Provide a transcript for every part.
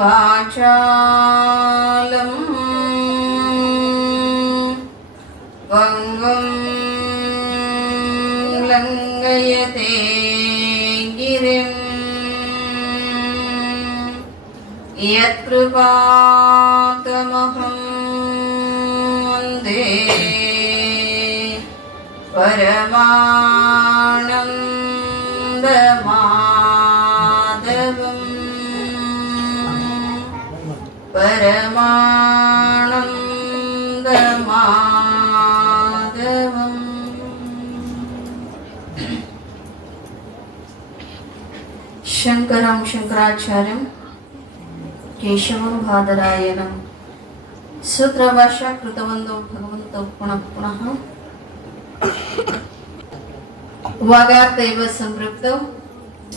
वाचालं वंगं लंघयते गिरिं यत्कृपातमहं वन्दे परमानन्दमाधवम् परमानन्दमाधवम्। शंकरं शंकराचार्यं केशवं बादरायणं सूत्रभाष्य कृतवन्तो भगवन्तो पुनः पुनः वागार्थैव संपृक्तौ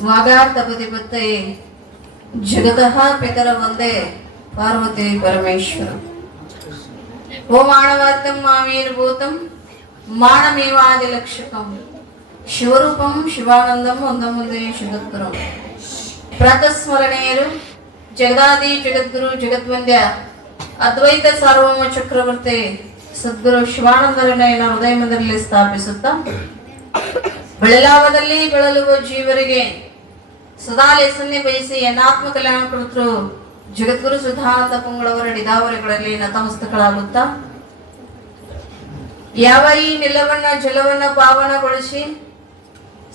वागार्थपतिपत्तये जगतः पितरौ वन्दे पार्वती परमेश्वर। ओम मानवार्थं मामेरभूतं मानमेवादिलक्षकं शिवरूपं शिवानंदं वन्दमुन्दे जगद्गुरुं। प्रातस्मरणीयರು जगदादि जगद्गुरु जगद्वन्द्य अद्वैತ ಸಾರ್ವಭೌಮ ಚಕ್ರವರ್ತಿ ಸದ್ಗುರು ಶಿವಾನಂದರನ್ನು ಹೃದಯ ಮಂದಿರದಲ್ಲಿ ಸ್ಥಾಪಿಸುತ್ತಾ ಬೆಳಲಾವದಲ್ಲಿ ಬೆಳಲುವ ಜೀವರಿಗೆ ಸದಾ ಲೇಸನ್ನೇ ಬಯಸಿ ಅನಾತ್ಮ ಕಲ್ಯಾಣ ಕರ್ತೃ ಜಗದ್ಗುರು ಸುಧಾನಂದ ಪುಂಗಳವರ ನಿಧಾವರೆಗಳಲ್ಲಿ ನತಮಸ್ತಕಗಳಾಗುತ್ತಾ ಯಾವ ಈ ನೆಲವನ್ನ ಜಲವನ್ನ ಪಾವನಗೊಳಿಸಿ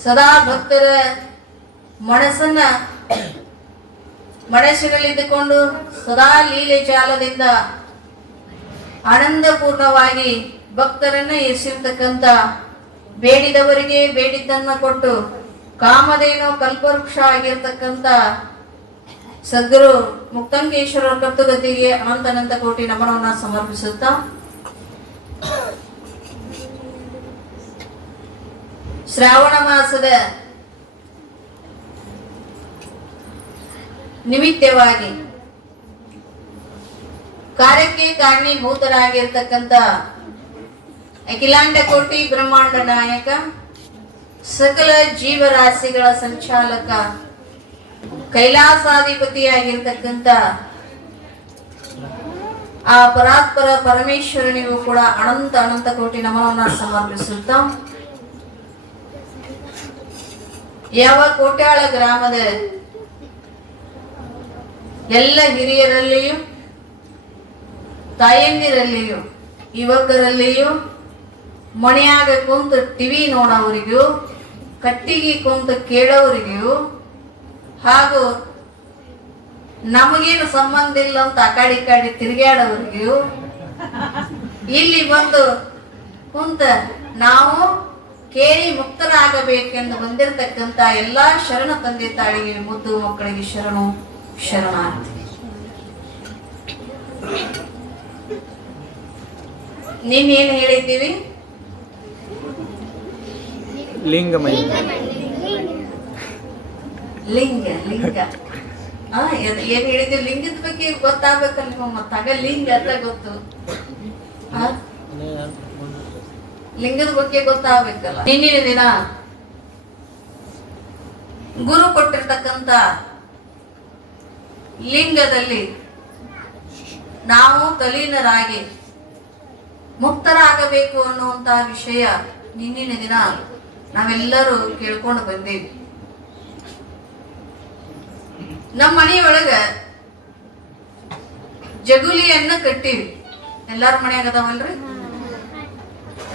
ಸದಾ ಭಕ್ತರ ಮನಸ್ಸಿನಲ್ಲಿದ್ದುಕೊಂಡು ಸದಾ ಲೀಲೆ ಜಾಲದಿಂದ ಆನಂದಪೂರ್ಣವಾಗಿ ಭಕ್ತರನ್ನ ಎಸಿರ್ತಕ್ಕಂಥ ಬೇಡಿದವರಿಗೆ ಬೇಡಿದ್ದನ್ನ ಕೊಟ್ಟು ಕಾಮಧೇನು ಕಲ್ಪವೃಕ್ಷ ಆಗಿರ್ತಕ್ಕಂಥ ಸದ್ಗುರು ಮುಕ್ತಂಕೇಶ್ವರ ಕರ್ತುಗತಿಗೆ ಅನಂತ ಕೋಟಿ ನಮನವನ್ನ ಸಮರ್ಪಿಸುತ್ತಾ ಶ್ರಾವಣ ಮಾಸದ ನಿಮಿತ್ತವಾಗಿ ಕಾರ್ಯಕ್ಕೆ ಕಾರಣೀಭೂತರಾಗಿರ್ತಕ್ಕಂಥ ಅಖಿಲಾಂಡ ಕೋಟಿ ಬ್ರಹ್ಮಾಂಡ ನಾಯಕ ಸಕಲ ಜೀವರಾಶಿಗಳ ಸಂಚಾಲಕ ಕೈಲಾಸಾಧಿಪತಿಯಾಗಿರ್ತಕ್ಕಂಥ ಆ ಪರಾತ್ಪರ ಪರಮೇಶ್ವರನಿಗೂ ಕೂಡ ಅನಂತ ಕೋಟಿ ನಮನವನ್ನ ಸಮರ್ಪಿಸುತ್ತಾ ಯಾವ ಕೋಟ್ಯಾಳ ಗ್ರಾಮದ ಎಲ್ಲ ಹಿರಿಯರಲ್ಲಿಯೂ ತಾಯಂದಿರಲ್ಲಿಯೂ ಯುವಕರಲ್ಲಿಯೂ ಮನೆಯಾಗ ಕುಂತು ಟಿವಿ ನೋಡೋವರಿಗೂ ಕಟ್ಟಿಗೆ ಕುಂತು ಕೇಳೋವರಿಗೂ ಹಾಗೂ ನಮಗೇನು ಸಂಬಂಧ ಇಲ್ಲ ಅಂತ ಆ ಕಡೆ ತಿರುಗಾಡೋವರಿಗೂ ಇಲ್ಲಿ ಬಂದು ಕುಂತ ನಾವು ಕೇಳಿ ಮುಕ್ತರಾಗಬೇಕೆಂದು ಬಂದಿರತಕ್ಕಂತ ಎಲ್ಲಾ ಶರಣ ತಂದೆ ತಾಯಿಗೆ ಮುದ್ದು ಮಕ್ಕಳಿಗೆ ಶರಣಾರ್ಥಿ. ನೀನೇನು ಹೇಳಿದ್ದೀವಿ? ಲಿಂಗಮಯ ಲಿಂಗ ಏನ್ ಹೇಳಿದ್ವಿ? ಲಿಂಗದ ಬಗ್ಗೆ ಗೊತ್ತಾಗ್ಬೇಕಲ್ಲ ಮತ್ತಾಗ ಲಿಂಗ ಅಂತ ಗೊತ್ತು, ಲಿಂಗದ ಬಗ್ಗೆ ಗೊತ್ತಾಗ್ಬೇಕಲ್ಲ. ನಿನ್ನಿನ ದಿನ ಗುರು ಕೊಟ್ಟಿರ್ತಕ್ಕಂತ ಲಿಂಗದಲ್ಲಿ ನಾವು ತಲೀನರಾಗಿ ಮುಕ್ತರಾಗಬೇಕು ಅನ್ನುವಂತ ವಿಷಯ ನಿನ್ನಿನ ದಿನ ನಾವೆಲ್ಲರೂ ಕೇಳ್ಕೊಂಡು ಬಂದೀವಿ. ನಮ್ಮ ಮನೆಯೊಳಗ ಜಗುಲಿಯನ್ನ ಕಟ್ಟಿವಿ. ಎಲ್ಲಾರ ಮನೆಯಾಗ ಅದಾವಲ್ರಿ?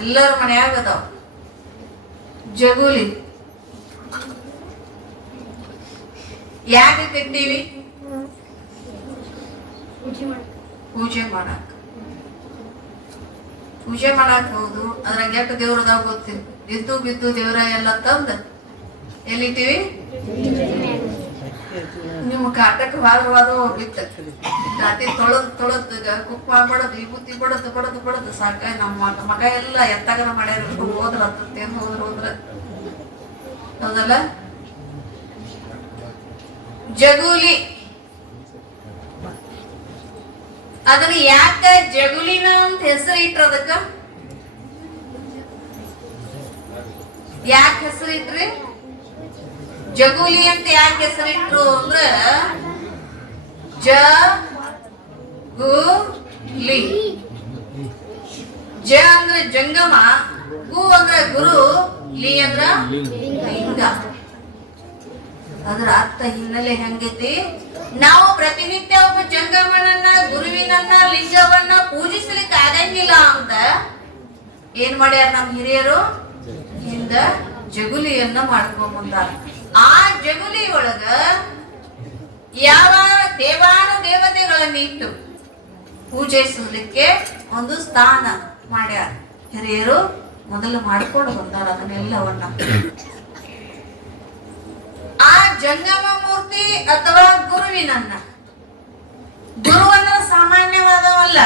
ಎಲ್ಲರ ಮನೆಯಾಗ ಅದಾವ ಜಗುಲಿ. ಯಾಕೆ ಕಟ್ಟಿವಿ? ಪೂಜೆ ಮಾಡಾಕ ಹೌದು. ಅದ್ರಾಗ ಎಷ್ಟು ದೇವ್ರ ಅದಾವ ಗೊತ್ತಿಲ್ಲ. ಬಿದ್ದು ದೇವ್ರ ಎಲ್ಲ ತಂದ ಎಲ್ಲಿಟ್ಟಿವಿ? ನಿಮ್ಮ ಕಾಟಕ್ಕೆ ಭಾಗವಾದ ಬಿತ್ತ ಕಾಟಿ ತೊಳದ್ ಕುಪ್ಪ ಬಡದು ವಿಭೂತಿ ಬಡದು ಸಾಕಾಯ್. ನಮ್ಮ ಮಗ ಎಲ್ಲ ಎತ್ತಗನ ಮಾಡ್ಯಾರ. ಹೋದ್ರ ಹತ್ತೇನು ಹೋದ್ರ ಹೌದಲ್ಲ. ಜಗುಲಿ ಅದನ್ನ ಯಾಕ ಜಗುಲಿನ ಅಂತ ಹೆಸರು ಇಟ್ರ? ಅದಕ್ಕ ಯಾಕೆ ಹೆಸರು ಇಟ್ರಿ? ಜಗುಲಿ ಅಂತ ಯಾಕೆ ಹೆಸರಿಟ್ರು ಅಂದ್ರ ಜ ಗು ಲಿ. ಜ ಅಂದ್ರೆ ಜಂಗಮ, ಗು ಅಂದ್ರೆ ಗುರು, ಲಿ ಅಂದ್ರ ಲಿಂಗ. ಅದರ ಅರ್ಥ ಹಿನ್ನೆಲೆ ಹೆಂಗೈತಿ? ನಾವು ಪ್ರತಿನಿತ್ಯ ಒಬ್ಬ ಜಂಗಮನನ್ನ, ಗುರುವಿನನ್ನ, ಲಿಂಗವನ್ನ ಪೂಜಿಸ್ಲಿಕ್ಕೆ ಆಗಂಗಿಲ್ಲ ಅಂತ ಏನ್ ಮಾಡ್ಯಾರ ನಮ್ಮ ಹಿರಿಯರು? ಹಿಂದ ಜಗುಲಿಯನ್ನ ಮಾಡ್ಕೊಂಡ್ ಬಂದಾರ. ಆ ಜಗುಲಿ ಒಳಗ ಯಾವ ದೇವಾನು ದೇವತೆಗಳನ್ನ ಇಟ್ಟು ಪೂಜಿಸಲಿಕ್ಕೆ ಒಂದು ಸ್ಥಾನ ಮಾಡ್ಯಾರ ಹಿರಿಯರು. ಮೊದಲು ಮಾಡ್ಕೊಂಡು ಬಂದಾರ ಅದನ್ನೆಲ್ಲವನ್ನ. ಆ ಜಂಗಮ ಮೂರ್ತಿ ಅಥವಾ ಗುರುವಿನನ್ನ, ಗುರುವನ್ನ ಸಾಮಾನ್ಯವಾದವಲ್ಲ.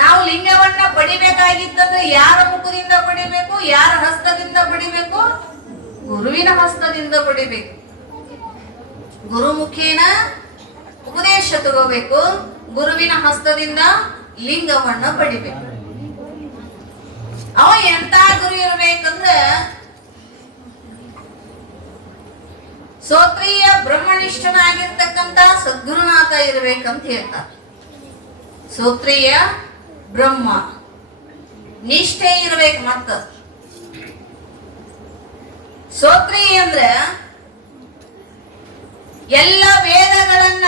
ನಾವು ಲಿಂಗವನ್ನ ಪಡಿಬೇಕಾಗಿತ್ತಂದ್ರೆ ಯಾರ ಮುಖದಿಂದ ಪಡಿಬೇಕು? ಯಾರ ಹಸ್ತದಿಂದ ಪಡಿಬೇಕು? ಗುರುವಿನ ಹಸ್ತದಿಂದ ಪಡಿಬೇಕು. ಗುರುಮುಖೇನ ಉಪದೇಶ ತಗೋಬೇಕು, ಗುರುವಿನ ಹಸ್ತದಿಂದ ಲಿಂಗವನ್ನ ಪಡಿಬೇಕು. ಅವ ಎಂತ ಗುರು ಇರ್ಬೇಕಂದ್ರೆ ಶ್ರೋತ್ರಿಯ ಬ್ರಹ್ಮನಿಷ್ಠನಾಗಿರ್ತಕ್ಕಂತ ಸದ್ಗುರುನಾಥ ಇರ್ಬೇಕಂತ ಹೇಳ್ತಾರೆ. ಶ್ರೋತ್ರಿಯ ಬ್ರಹ್ಮ ನಿಷ್ಠೆ ಇರ್ಬೇಕು. ಮತ್ತ ಶ್ರೋತ್ರಿ ಅಂದ್ರೆ ಎಲ್ಲ ವೇದಗಳನ್ನ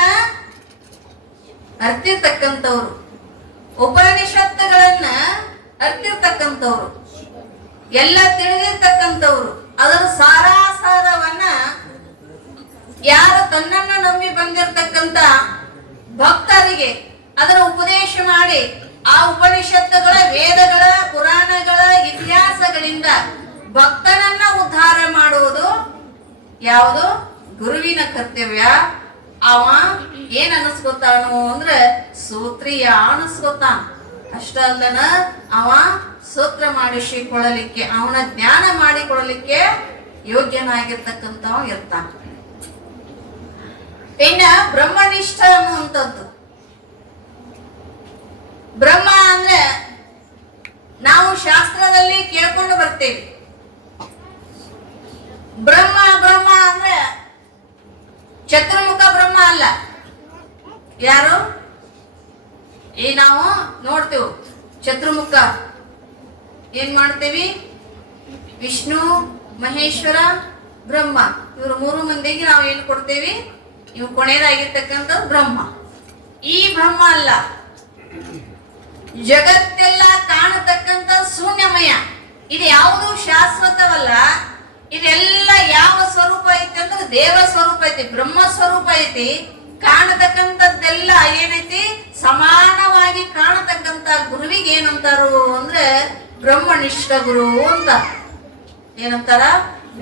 ಅರ್ತಿರ್ತಕ್ಕಂಥವ್ರು, ಉಪನಿಷತ್ತುಗಳನ್ನ ಅರ್ತಿರ್ತಕ್ಕಂಥವ್ರು, ಎಲ್ಲ ತಿಳಿದಿರ್ತಕ್ಕಂಥವ್ರು. ಅದರ ಸಾರಾಸಾರವನ್ನ ಯಾರು ತನ್ನನ್ನ ನಂಬಿ ಬಂದಿರತಕ್ಕಂತ ಭಕ್ತರಿಗೆ ಅದರ ಉಪದೇಶ ಮಾಡಿ, ಆ ಉಪನಿಷತ್ತುಗಳ, ವೇದಗಳ, ಪುರಾಣಗಳ ಇತಿಹಾಸಗಳಿಂದ ಭಕ್ತನನ್ನ ಉದ್ಧಾರ ಮಾಡುವುದು ಯಾವುದು? ಗುರುವಿನ ಕರ್ತವ್ಯ. ಅವ ಏನ್ ಅನಿಸ್ಕೊತಾನು ಅಂದ್ರೆ ಸೂತ್ರಿಯ ಅನಿಸ್ಕೊತಾನ. ಅಷ್ಟ ಅಲ್ಲನ ಅವ ಸೂತ್ರ ಮಾಡಿಸಿಕೊಳ್ಳಲಿಕ್ಕೆ, ಅವನ ಜ್ಞಾನ ಮಾಡಿಕೊಳ್ಳಲಿಕ್ಕೆ ಯೋಗ್ಯನಾಗಿರ್ತಕ್ಕಂಥವ ಇರ್ತಾನ. ಇನ್ನ ಬ್ರಹ್ಮನಿಷ್ಠ ಅನ್ನುವಂಥದ್ದು. ಬ್ರಹ್ಮ ಅಂದ್ರೆ ನಾವು ಶಾಸ್ತ್ರದಲ್ಲಿ ಕೇಳ್ಕೊಂಡು ಬರ್ತೇವೆ. ಬ್ರಹ್ಮ ಬ್ರಹ್ಮ ಅಂದ್ರೆ ಚತುರ್ಮುಖ ಬ್ರಹ್ಮ ಅಲ್ಲ. ಯಾರು ಈ ನಾವು ನೋಡ್ತೇವೆ ಚತುರ್ಮುಖ ಏನ್ ಮಾಡ್ತೇವಿ? ವಿಷ್ಣು, ಮಹೇಶ್ವರ, ಬ್ರಹ್ಮ, ಇವರು ಮೂರು ಮಂದಿಗೆ ನಾವು ಏನ್ ಕೊಡ್ತೇವಿ? ಇವು ಕೊನೆಯದಾಗಿರ್ತಕ್ಕಂಥ ಬ್ರಹ್ಮ. ಈ ಬ್ರಹ್ಮ ಅಲ್ಲ, ಜಗತ್ತೆಲ್ಲ ಕಾಣತಕ್ಕಂಥ ಶೂನ್ಯಮಯ. ಇದು ಯಾವುದು ಶಾಶ್ವತವಲ್ಲ. ಇದೆಲ್ಲ ಯಾವ ಸ್ವರೂಪ ಐತಿ ಅಂದ್ರೆ ದೇವ ಸ್ವರೂಪ ಐತಿ, ಬ್ರಹ್ಮ ಸ್ವರೂಪ ಐತಿ. ಕಾಣತಕ್ಕಂಥದ್ದೆಲ್ಲ ಏನೈತಿ? ಸಮಾನವಾಗಿ ಕಾಣತಕ್ಕಂಥ ಗುರುವಿಗೆ ಏನಂತಾರು ಅಂದ್ರೆ ಬ್ರಹ್ಮನಿಷ್ಠ ಗುರು ಅಂತ. ಏನಂತಾರ?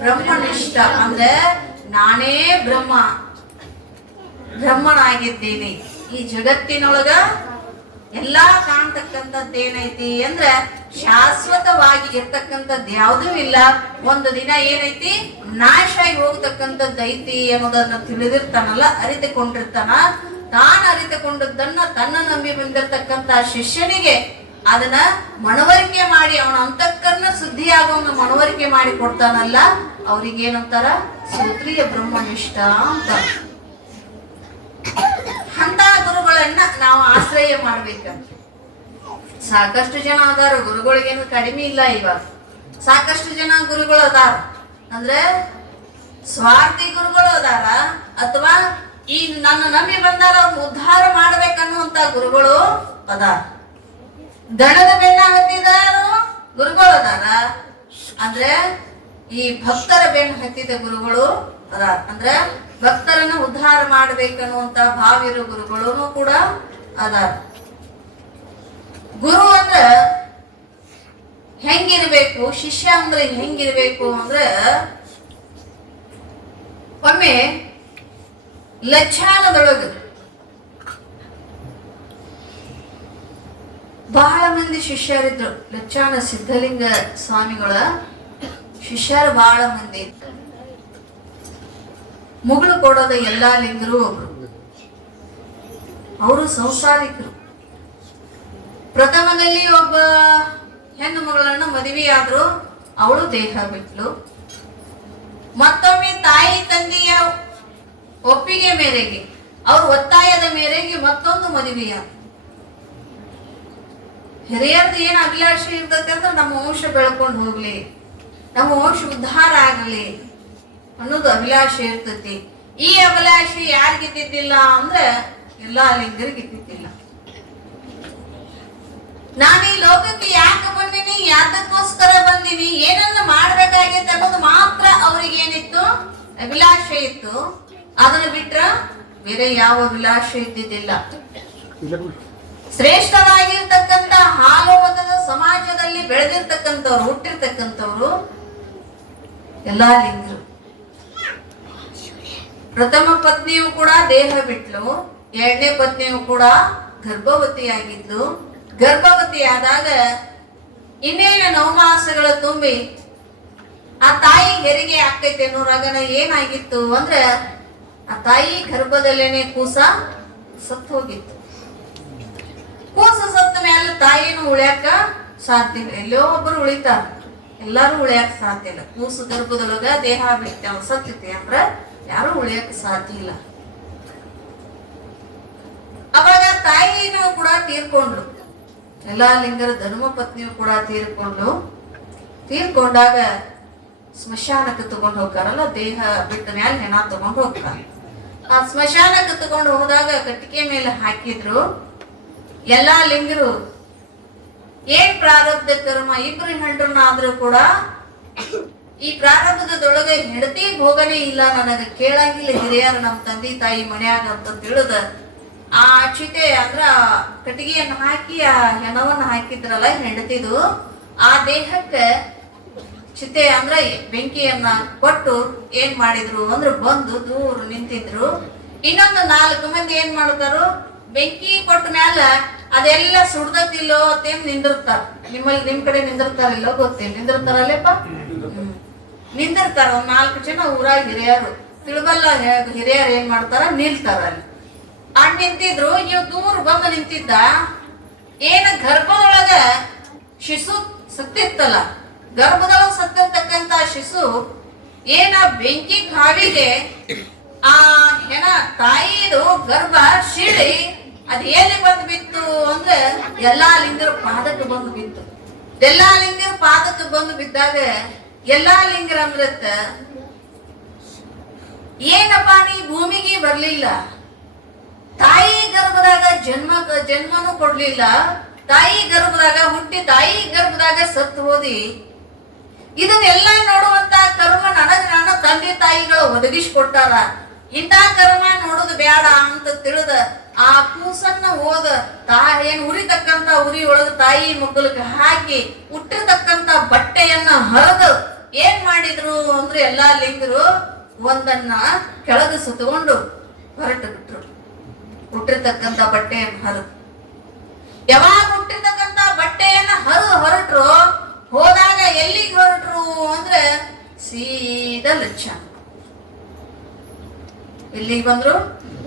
ಬ್ರಹ್ಮನಿಷ್ಠ ಅಂದ್ರೆ ನಾನೇ ಬ್ರಹ್ಮ, ಬ್ರಹ್ಮನಾಗಿದ್ದೀನಿ. ಈ ಜಗತ್ತಿನೊಳಗ ಎಲ್ಲಾ ಕಾಣ್ತಕ್ಕಂಥದ್ದು ಏನೈತಿ ಅಂದ್ರೆ ಶಾಶ್ವತವಾಗಿ ಇರ್ತಕ್ಕಂಥದ್ದು ಯಾವುದೂ ಇಲ್ಲ. ಒಂದು ದಿನ ಏನೈತಿ? ನಾಶ ಆಗಿ ಹೋಗ್ತಕ್ಕಂಥದ್ದು ಐತಿ ಅನ್ನೋದನ್ನ ತಿಳಿದಿರ್ತಾನಲ್ಲ, ಅರಿತುಕೊಂಡಿರ್ತಾನ. ತಾನು ಅರಿತುಕೊಂಡದ್ದನ್ನ ತನ್ನ ನಂಬಿ ಬಂದಿರತಕ್ಕಂತ ಶಿಷ್ಯನಿಗೆ ಅದನ್ನ ಮನವರಿಕೆ ಮಾಡಿ, ಅವನ ಅಂತಃಕರಣ ಶುದ್ಧಿಯಾಗುವಂಗ ಮನವರಿಕೆ ಮಾಡಿ ಕೊಡ್ತಾನಲ್ಲ, ಅವ್ರಿಗೇನಂತಾರ? ಸೂತ್ರೀಯ ಬ್ರಹ್ಮನಿಷ್ಠ ಅಂತ. ಅಂತ ಗುರುಗಳನ್ನ ನಾವು ಆಶ್ರಯ ಮಾಡ್ಬೇಕಂತ. ಸಾಕಷ್ಟು ಜನ ಅದಾರ, ಗುರುಗಳಿಗೇನು ಕಡಿಮೆ ಇಲ್ಲ. ಇವಾಗ ಸಾಕಷ್ಟು ಜನ ಗುರುಗಳು ಅದಾರ. ಅಂದ್ರೆ ಸ್ವಾರ್ಥಿ ಗುರುಗಳು ಅದಾರ, ಅಥವಾ ಈ ನನ್ನ ನಂಬಿ ಬಂದಾರ ಅವ್ರು ಉದ್ಧಾರ ಮಾಡ್ಬೇಕನ್ನುವಂತ ಗುರುಗಳು ಅದಾರ. ದಣದ ಬೆನ್ನ ಹತ್ತಿದಾರು ಗುರುಗಳು ಅದಾರ. ಅಂದ್ರೆ ಈ ಭಕ್ತರ ಬೆನ್ನು ಹತ್ತಿದ ಗುರುಗಳು ಅದಾರ. ಅಂದ್ರೆ ಭಕ್ತರನ್ನ ಉದ್ಧಾರ ಮಾಡ್ಬೇಕನ್ನುವಂತ ಭಾವಿರೋ ಗುರುಗಳು ಕೂಡ ಅದಾರ. ಗುರು ಅಂದ್ರ ಹೆಂಗಿರ್ಬೇಕು, ಶಿಷ್ಯ ಅಂದ್ರೆ ಹೆಂಗಿರ್ಬೇಕು ಅಂದ್ರೆ ಒಮ್ಮೆ ಲಚ್ಚಾನದೊಳಗ ಬಹಳ ಮಂದಿ ಶಿಷ್ಯರಿದ್ರು. ಲಚ್ಚಾನ ಸಿದ್ಧಲಿಂಗ ಸ್ವಾಮಿಗಳ ಶಿಷ್ಯರು ಬಹಳ ಮಂದಿ. ಮುಗುಳು ಕೊಡೋದ ಎಲ್ಲಾ ಲಿಂಗರು ಒಬ್ರು. ಅವರು ಸಂಸಾರಿಕರು. ಪ್ರಥಮದಲ್ಲಿ ಒಬ್ಬ ಹೆಣ್ಣು ಮಗಳನ್ನ ಮದುವೆಯಾದ್ರು, ಅವಳು ದೇಹ ಬಿಟ್ಲು. ಮತ್ತೊಮ್ಮೆ ತಾಯಿ ತಂದೆಯ ಒಪ್ಪಿಗೆ ಮೇರೆಗೆ ಅವ್ರ ಒತ್ತಾಯದ ಮೇರೆಗೆ ಮತ್ತೊಂದು ಮದುವೆಯ. ಹಿರಿಯರ್ದು ಏನ್ ಅಭಿಲಾಷೆ ಇರ್ತೈತೆ ಅಂದ್ರೆ ನಮ್ಮ ವಂಶ ಬೆಳ್ಕೊಂಡು ಹೋಗ್ಲಿ, ನಮ್ಮ ವಂಶ ಉದ್ಧಾರ ಆಗಲಿ ಅನ್ನೋದು ಅಭಿಲಾಷೆ ಇರ್ತೈತಿ. ಈ ಅಭಿಲಾಷೆ ಯಾರಿಗಿದ್ದಿದ್ದಿಲ್ಲ ಅಂದ್ರೆ ಎಲ್ಲಾ ಲಿಂಗರಿಗೆ ಇದ್ದಿದ್ದಿಲ್ಲ. ನಾನು ಈ ಲೋಕಕ್ಕೆ ಯಾಕೆ ಬಂದಿನಿ, ಯಾತಕ್ಕೋಸ್ಕರ ಬಂದಿನಿ, ಏನನ್ನ ಮಾಡ್ಬೇಕಾಗಿತ್ತು ಅನ್ನೋದು ಮಾತ್ರ ಅವ್ರಿಗೆ ಏನಿತ್ತು, ಅಭಿಲಾಷೆ ಇತ್ತು. ಅದನ್ನ ಬಿಟ್ರ ಬೇರೆ ಯಾವ ಅಭಿಲಾಷೆ ಇದ್ದಿದ್ದಿಲ್ಲ. ಶ್ರೇಷ್ಠವಾಗಿರ್ತಕ್ಕಂಥ ಹಾಲೋವತದ ಸಮಾಜದಲ್ಲಿ ಬೆಳೆದಿರ್ತಕ್ಕಂಥವ್ರು, ಹುಟ್ಟಿರ್ತಕ್ಕಂಥವ್ರು ಎಲ್ಲಾ ಲಿಂಗರು. ಪ್ರಥಮ ಪತ್ನಿಯು ಕೂಡ ದೇಹ ಬಿಟ್ಲು, ಎರಡನೇ ಪತ್ನಿಯು ಕೂಡ ಗರ್ಭವತಿಯಾಗಿದ್ದು, ಗರ್ಭವತಿಯಾದಾಗ ಇನ್ನೇನು 9 ಮಾಸಗಳ ತುಂಬಿ ಆ ತಾಯಿ ಹೆರಿಗೆ ಆಕೈತೆ ಅನ್ನೋರಾಗನ ಏನಾಗಿತ್ತು ಅಂದ್ರೆ ಆ ತಾಯಿ ಗರ್ಭದಲ್ಲೇನೆ ಕೂಸ ಸತ್ತು ಹೋಗಿತ್ತು. ಕೂಸ ಸತ್ತ ಮೇಲೆ ತಾಯಿನೂ ಉಳ್ಯಾಕ ಸಾಧ್ಯ ಇಲ್ಲ. ಎಲ್ಲೋ ಒಬ್ಬರು ಉಳಿತಾರ, ಎಲ್ಲಾರು ಉಳಿಯಾಕ ಸಾಧ್ಯ ಇಲ್ಲ. ಕೂಸು ಗರ್ಭದೊಳಗ ದೇಹ ಬಿಡ್ತೇವ ಸತ್ತೈತಿ ಅಂದ್ರ ಯಾರು ಉಳಿಯಾಕ ಸಾಧ್ಯ ಇಲ್ಲ. ಅವಾಗ ತಾಯಿನೂ ಕೂಡ ತೀರ್ಕೊಂಡ್ಲು. ಎಲ್ಲಾ ಲಿಂಗರ ಧರ್ಮ ಪತ್ನಿಯು ಕೂಡ ತೀರ್ಕೊಂಡಾಗ ಸ್ಮಶಾನಕ್ಕೆ ತಗೊಂಡು ಹೋಗ್ತಾರಲ್ಲ, ದೇಹ ಬಿಟ್ಟ ಮೇಲೆ ಹೆಣ ತಗೊಂಡು ಹೋಗ್ತಾರ. ಆ ಸ್ಮಶಾನಕ್ಕೆ ತಗೊಂಡು ಹೋದಾಗ ಕಟ್ಟಿಗೆ ಮೇಲೆ ಹಾಕಿದ್ರು. ಎಲ್ಲಾ ಲಿಂಗರು ಏನ್ ಪ್ರಾರಬ್ಧ ಕರ್ಮ, ಇಬ್ರು ಹೆಂಡ್ರನ್ನಾದ್ರೂ ಕೂಡ ಈ ಪ್ರಾರಬ್ಧದೊಳಗೆ ಹೆಂಡತಿ ಭೋಗನೇ ಇಲ್ಲ, ನನಗೆ ಕೇಳಂಗಿಲ್ಲ ಹಿರಿಯರು ನಮ್ಮ ತಂದೆ ತಾಯಿ ಮನ್ಯಾಗ ಅಂತ ತಿಳಿದ ಆ ಚಿತೆ ಅಂದ್ರ ಕಟ್ಟಿಗೆಯನ್ನು ಹಾಕಿ ಆ ಹೆಣವನ್ನ ಹಾಕಿದ್ರಲ್ಲ ಹೆಂಡತಿದು, ಆ ದೇಹಕ್ಕೆ ಚಿತೆ ಅಂದ್ರ ಬೆಂಕಿಯನ್ನ ಕೊಟ್ಟು ಏನ್ ಮಾಡಿದ್ರು ಅಂದ್ರೆ ಬಂದು ದೂರ ನಿಂತಿದ್ರು. ಇನ್ನೊಂದು 4 ಮಂದಿ ಏನ್ ಮಾಡ್ತಾರು, ಬೆಂಕಿ ಕೊಟ್ಟ ಮ್ಯಾಲ ಅದೆಲ್ಲ ಸುಡ್ದತಿಲ್ಲೋ ಅಂತೇನ್ ನಿಂದಿರ್ತಾರ. ನಿಮ್ ಕಡೆ ನಿಂದಿರ್ತಾರಿಲ್ಲೋ ಗೊತ್ತಿಲ್ಲ, ನಿಂದಿರ್ತಾರಲ್ಲಪ್ಪ, ನಿಂದಿರ್ತಾರ. 4 ಜನ ಊರಾಗ ಹಿರಿಯರು, ತಿಳ್ಬಲ್ಲ ಹಿರಿಯರು ಏನ್ ಮಾಡ್ತಾರ, ನಿಲ್ತಾರ. ಅಲ್ಲಿ ನಿಂತಿದ್ರು. ಇವ್ ದೂರ ಬಂದು ನಿಂತಿದ್ದ. ಏನ ಗರ್ಭದೊಳಗ ಶಿಶು ಸತ್ತಿತ್ತಲ್ಲ, ಗರ್ಭದೊಳಗ ಸತ್ತಿರ್ತಕ್ಕಂತ ಶಿಶು ಏನ ಬೆಂಕಿ ಕಾವಿಗೆ ಆ ಹೆಣ ತಾಯಿದು ಗರ್ಭ ಶಿಳಿ ಅದ್ ಎಲ್ಲಿ ಬಂದು ಬಿತ್ತು ಅಂದ್ರೆ ಎಲ್ಲಾ ಲಿಂಗರ ಪಾದಕ್ಕೆ ಬಂದು ಬಿತ್ತು. ಎಲ್ಲಾ ಲಿಂಗರ ಪಾದಕ್ಕೆ ಬಂದು ಬಿದ್ದಾಗ ಎಲ್ಲಾ ಲಿಂಗರ ಅಂದ್ರತ್ತ, ಏನಪ್ಪಾ ನೀ ಭೂಮಿಗೆ ಬರ್ಲಿಲ್ಲ, ತಾಯಿ ಗರ್ಭದಾಗ ಜನ್ಮನೂ ಕೊಡ್ಲಿಲ್ಲ, ತಾಯಿ ಗರ್ಭದಾಗ ಹುಟ್ಟಿ ತಾಯಿ ಗರ್ಭದಾಗ ಸತ್ತು ಹೋದಿ, ಇದನ್ನೆಲ್ಲ ನೋಡುವಂತ ಕರ್ಮ ನನ್ನ ತಂದೆ ತಾಯಿಗಳು ಒದಗಿಸಿಕೊಟ್ಟಾರ. ಇಂಥ ಕರ್ಮ ನೋಡುದು ಬೇಡ ಅಂತ ತಿಳಿದ ಆ ಕೂಸನ್ನ ಹೋದ ಏನ್ ಉರಿತಕ್ಕಂತ ಉರಿ ಒಳಗ ತಾಯಿ ಮಕ್ಕಳಿಗೆ ಹಾಕಿ ಹುಟ್ಟಿರ್ತಕ್ಕಂತ ಬಟ್ಟೆಯನ್ನ ಹರಿದು ಏನ್ ಮಾಡಿದ್ರು ಅಂದ್ರೆ ಎಲ್ಲಾ ಲಿಂಗರು ಒಂದನ್ನ ಕೆಳಗೆ ಸುತ್ತಕೊಂಡು ಹೊರಟು ಬಿಟ್ರು. ಹುಟ್ಟಿರ್ತಕ್ಕಂತ ಬಟ್ಟೆಯನ್ನು ಹರಿದು ಯಾವಾಗ ಹುಟ್ಟಿರ್ತಕ್ಕಂತ ಬಟ್ಟೆಯನ್ನ ಹೊರಟ್ರು, ಹೋದಾಗ ಎಲ್ಲಿಗೆ ಹೊರಟ್ರು ಅಂದ್ರೆ ಸೀದಾ ಲಚ್ಚಾನ. ಎಲ್ಲಿಗೆ ಬಂದ್ರು?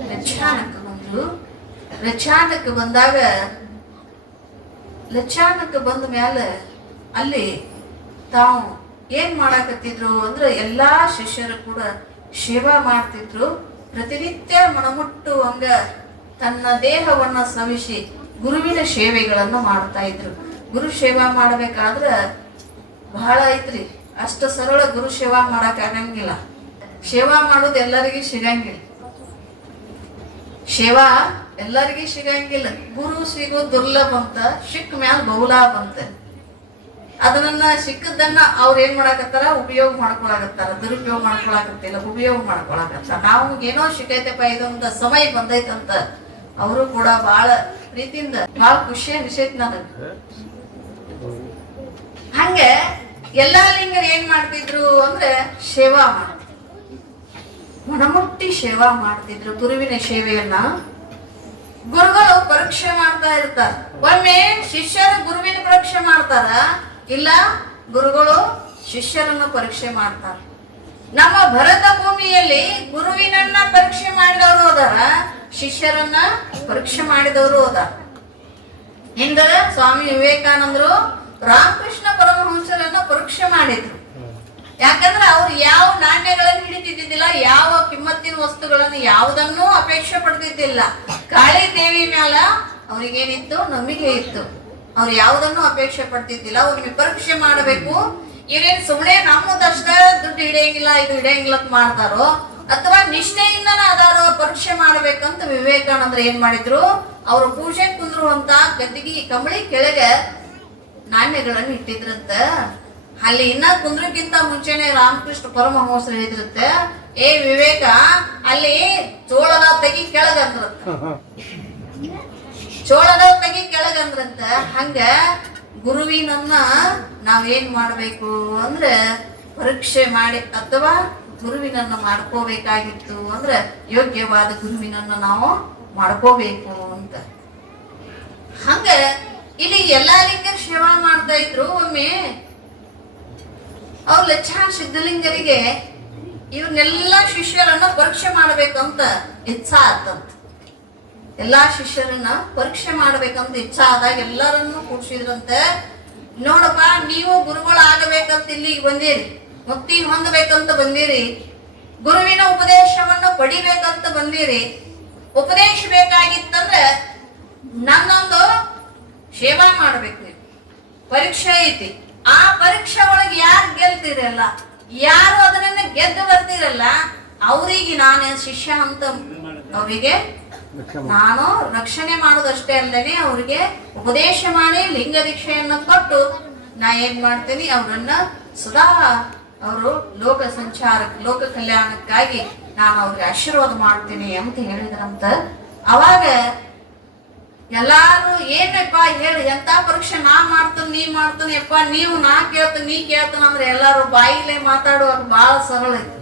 ಲಚ್ಚಾನಕ್ಕೆ ಬಂದ್ರು. ಲಚ್ಚಾನಕ್ಕೆ ಬಂದಾಗ ಲಚ್ಚಾನಕ್ಕೆ ಬಂದ ಮ್ಯಾಲ ಅಲ್ಲಿ ತಾವು ಏನ್ ಮಾಡಾಕತ್ತಿದ್ರು ಅಂದ್ರೆ ಎಲ್ಲಾ ಶಿಷ್ಯರು ಕೂಡ ಸೇವಾ ಮಾಡ್ತಿದ್ರು. ಪ್ರತಿನಿತ್ಯ ಮನಮುಟ್ಟುವಂಗ ತನ್ನ ದೇಹವನ್ನ ಸವಿಸಿ ಗುರುವಿನ ಸೇವೆಗಳನ್ನು ಮಾಡ್ತಾ ಇದ್ರು. ಗುರು ಸೇವಾ ಮಾಡ್ಬೇಕಾದ್ರ ಬಹಳ ಐತ್ರಿ, ಅಷ್ಟು ಸರಳ ಗುರು ಸೇವಾ ಮಾಡಕ್ ಆಗಂಗಿಲ್ಲ. ಸೇವಾ ಮಾಡೋದು ಎಲ್ಲರಿಗೂ ಸಿಗಂಗಿಲ್ಲ, ಸೇವಾ ಎಲ್ಲರಿಗೂ ಸಿಗಂಗಿಲ್ಲ. ಗುರು ಸಿಗೋದು ದುರ್ಲಭ ಅಂತ, ಸಿಕ್ಕ ಮ್ಯಾಲ ಬಹುಲಾಭ ಅಂತ. ಅದನ್ನ ಸಿಕ್ಕದನ್ನ ಅವ್ರ ಏನ್ ಮಾಡಾಕತ್ತಾರ, ಉಪಯೋಗ ಮಾಡ್ಕೊಳಕತ್ತಾರ. ದುರುಪಯೋಗ ಮಾಡ್ಕೊಳಕತ್ತಿಲ್ಲ, ಉಪಯೋಗ ಮಾಡ್ಕೊಳಕತ್ತಾರ. ನಾವು ಏನೋ ಸಿಕ್ಕೈತಪ್ಪ, ಇದೊಂದು ಸಮಯ ಬಂದೈತಂತ ಅವರು ಕೂಡ ಬಹಳ ಪ್ರೀತಿಯಿಂದ ಬಹಳ ಖುಷಿ ಅನಿಸೈತಿ ನನಗೆ. ಹಂಗೆ ಎಲ್ಲಾ ಲಿಂಗರು ಏನ್ ಮಾಡ್ತಿದ್ರು ಅಂದ್ರೆ ಸೇವಾ ಮಾಡ್ತಿದ್ರು, ಮನಮುಟ್ಟಿ ಸೇವಾ ಮಾಡ್ತಿದ್ರು. ಗುರುವಿನ ಸೇವೆಯನ್ನ ಗುರುಗಳು ಪರೀಕ್ಷೆ ಮಾಡ್ತಾ ಇರ್ತಾರ. ಒಮ್ಮೆ ಶಿಷ್ಯರು ಗುರುವಿನ ಪರೀಕ್ಷೆ ಮಾಡ್ತಾರ, ಇಲ್ಲ ಗುರುಗಳು ಶಿಷ್ಯರನ್ನು ಪರೀಕ್ಷೆ ಮಾಡ್ತಾರ. ನಮ್ಮ ಭರತ ಭೂಮಿಯಲ್ಲಿ ಗುರುವಿನನ್ನ ಪರೀಕ್ಷೆ ಮಾಡಿದವರು ಹೋದಾರ, ಶಿಷ್ಯರನ್ನ ಪರೀಕ್ಷೆ ಮಾಡಿದವರು ಹೋದಾರ. ಹಿಂದ ಸ್ವಾಮಿ ವಿವೇಕಾನಂದರು ರಾಮಕೃಷ್ಣ ಪರಮಹಂಸರನ್ನ ಪರೀಕ್ಷೆ ಮಾಡಿದ್ರು. ಯಾಕಂದ್ರೆ ಅವ್ರು ಯಾವ ನಾಣ್ಯಗಳನ್ನು ಹಿಡಿತಿದ್ದಿಲ್ಲ, ಯಾವ ಕಿಮ್ಮತ್ತಿನ ವಸ್ತುಗಳನ್ನು ಯಾವುದನ್ನೂ ಅಪೇಕ್ಷೆ ಪಡ್ತಿದ್ದಿಲ್ಲ. ಕಾಳಿ ದೇವಿ ಮ್ಯಾಲ ಅವ್ರಿಗೇನಿತ್ತು, ನಂಬಿಕೆ ಇತ್ತು. ಅವ್ರು ಯಾವುದನ್ನು ಅಪೇಕ್ಷೆ ಪಡ್ತಿದ್ದಿಲ್ಲ. ಅವ್ರಿಗೆ ಪರೀಕ್ಷೆ ಮಾಡಬೇಕು, ಇವ್ರೇನ್ ಸುಮ್ಮನೆ ನಮ್ಮದಷ್ಟ ದುಡ್ಡು ಹಿಡಿಯಂಗಿಲ್ಲ, ಇದು ಹಿಡಿಯಂಗಿಲ್ಲ ಅಂತ ಮಾಡ್ತಾರೋ ಅಥವಾ ನಿಷ್ಠೆಯಿಂದನ ಅದಾರೋ ಪರೀಕ್ಷೆ ಮಾಡ್ಬೇಕಂತ ವಿವೇಕಾನಂದ್ರ ಏನ್ ಮಾಡಿದ್ರು, ಅವ್ರು ಪೂಜೆ ಕುಂದ್ರುವಂತ ಗದ್ದಿಗೆ ಕಂಬಳಿ ಕೆಳಗೆ ನಾಣ್ಯಗಳನ್ನು ಇಟ್ಟಿದ್ರಂತ. ಅಲ್ಲಿ ಇನ್ನ ಕುಂದ್ರಕ್ಕಿಂತ ಮುಂಚೆನೆ ರಾಮಕೃಷ್ಣ ಪರಮಹಂಸರು ಹೇಳಿದ್ರಂತೆ, ಏ ವಿವೇಕ, ಅಲ್ಲಿ ಚೋಳದ ತೆಗಿ ಕೆಳಗಂದ್ರಂತ, ಚೋಳದ ತೆಗಿ ಕೆಳಗಂದ್ರಂತ. ಹಂಗ ಗುರುವಿನನ್ನ ನಾವೇನ್ ಮಾಡ್ಬೇಕು ಅಂದ್ರೆ ಪರೀಕ್ಷೆ ಮಾಡಿ ಅಥವಾ ಗುರುವಿನನ್ನ ಮಾಡ್ಕೋಬೇಕಾಗಿತ್ತು ಅಂದ್ರೆ ಯೋಗ್ಯವಾದ ಗುರುವಿನನ್ನ ನಾವು ಮಾಡ್ಕೋಬೇಕು ಅಂತ. ಹಂಗ ಇಲ್ಲಿ ಎಲ್ಲಾ ಲಿಂಗರ ಸೇವಾ ಮಾಡ್ತಾ ಇದ್ರು. ಒಮ್ಮೆ ಅವ್ರ ಲಚ್ಚಾನ್ ಸಿದ್ಧಲಿಂಗರಿಗೆ ಇವ್ರನ್ನೆಲ್ಲಾ ಶಿಷ್ಯರನ್ನ ಪರೀಕ್ಷೆ ಮಾಡ್ಬೇಕಂತ ಇಚ್ಛಾ ಆತಂತ. ಎಲ್ಲಾ ಶಿಷ್ಯರನ್ನ ಪರೀಕ್ಷೆ ಮಾಡ್ಬೇಕಂತ ಇಚ್ಛಾ ಆದಾಗ ಎಲ್ಲರನ್ನು ಕೂಡ್ಸಿದ್ರಂತೆ. ನೋಡಪ್ಪ, ನೀವು ಗುರುಗಳಾಗಬೇಕಂತ ಇಲ್ಲಿಗೆ ಬಂದಿರಿ, ಮುಕ್ತಿ ಹೊಂದಬೇಕಂತ ಬಂದಿರಿ, ಗುರುವಿನ ಉಪದೇಶವನ್ನು ಪಡಿಬೇಕಂತ ಬಂದಿರಿ. ಉಪದೇಶ ಬೇಕಾಗಿತ್ತಂದ್ರೆ ನನ್ನೊಂದು ಸೇವಾ ಮಾಡ್ಬೇಕು. ನೀವು ಪರೀಕ್ಷೆ ಐತಿ, ಆ ಪರೀಕ್ಷೆ ಒಳಗೆ ಯಾರು ಗೆಲ್ತಿರಲ್ಲ, ಯಾರು ಅದನ್ನ ಗೆದ್ದು ಬರ್ತಿರಲ್ಲ, ಅವ್ರಿಗೆ ನಾನು ಶಿಷ್ಯ ಅಂತ ಅವರಿಗೆ ನಾನು ರಕ್ಷಣೆ ಮಾಡೋದಷ್ಟೇ ಅಲ್ಲದೆ ಅವ್ರಿಗೆ ಉಪದೇಶ ಮಾಡಿ ಲಿಂಗ ದೀಕ್ಷೆಯನ್ನು ಕೊಟ್ಟು ನಾ ಏನ್ ಮಾಡ್ತೀನಿ, ಅವ್ರನ್ನ ಸದಾ ಅವರು ಲೋಕ ಸಂಚಾರಕ್ಕೆ, ಲೋಕ ಕಲ್ಯಾಣಕ್ಕಾಗಿ ನಾನು ಅವ್ರಿಗೆ ಆಶೀರ್ವಾದ ಮಾಡ್ತೀನಿ ಅಂತ ಹೇಳಿದ್ರಂತ. ಅವಾಗ ಎಲ್ಲಾರು ಏನಪ್ಪ ಹೇಳಿ, ಎಂತ ಪರೀಕ್ಷೆ ನಾ ಮಾಡ್ತೀನಿ, ನೀ ಮಾಡ್ತೀನಿ ಯಪ್ಪ, ನೀವು ನಾ ಕೇಳ್ತೀನಿ ನೀ ಕೇಳ್ತಾನ ಅಂದ್ರೆ ಎಲ್ಲಾರು ಬಾಯಿಲೆ ಮಾತಾಡುವಾಗ ಬಹಳ ಸರಳ ಐತಿ.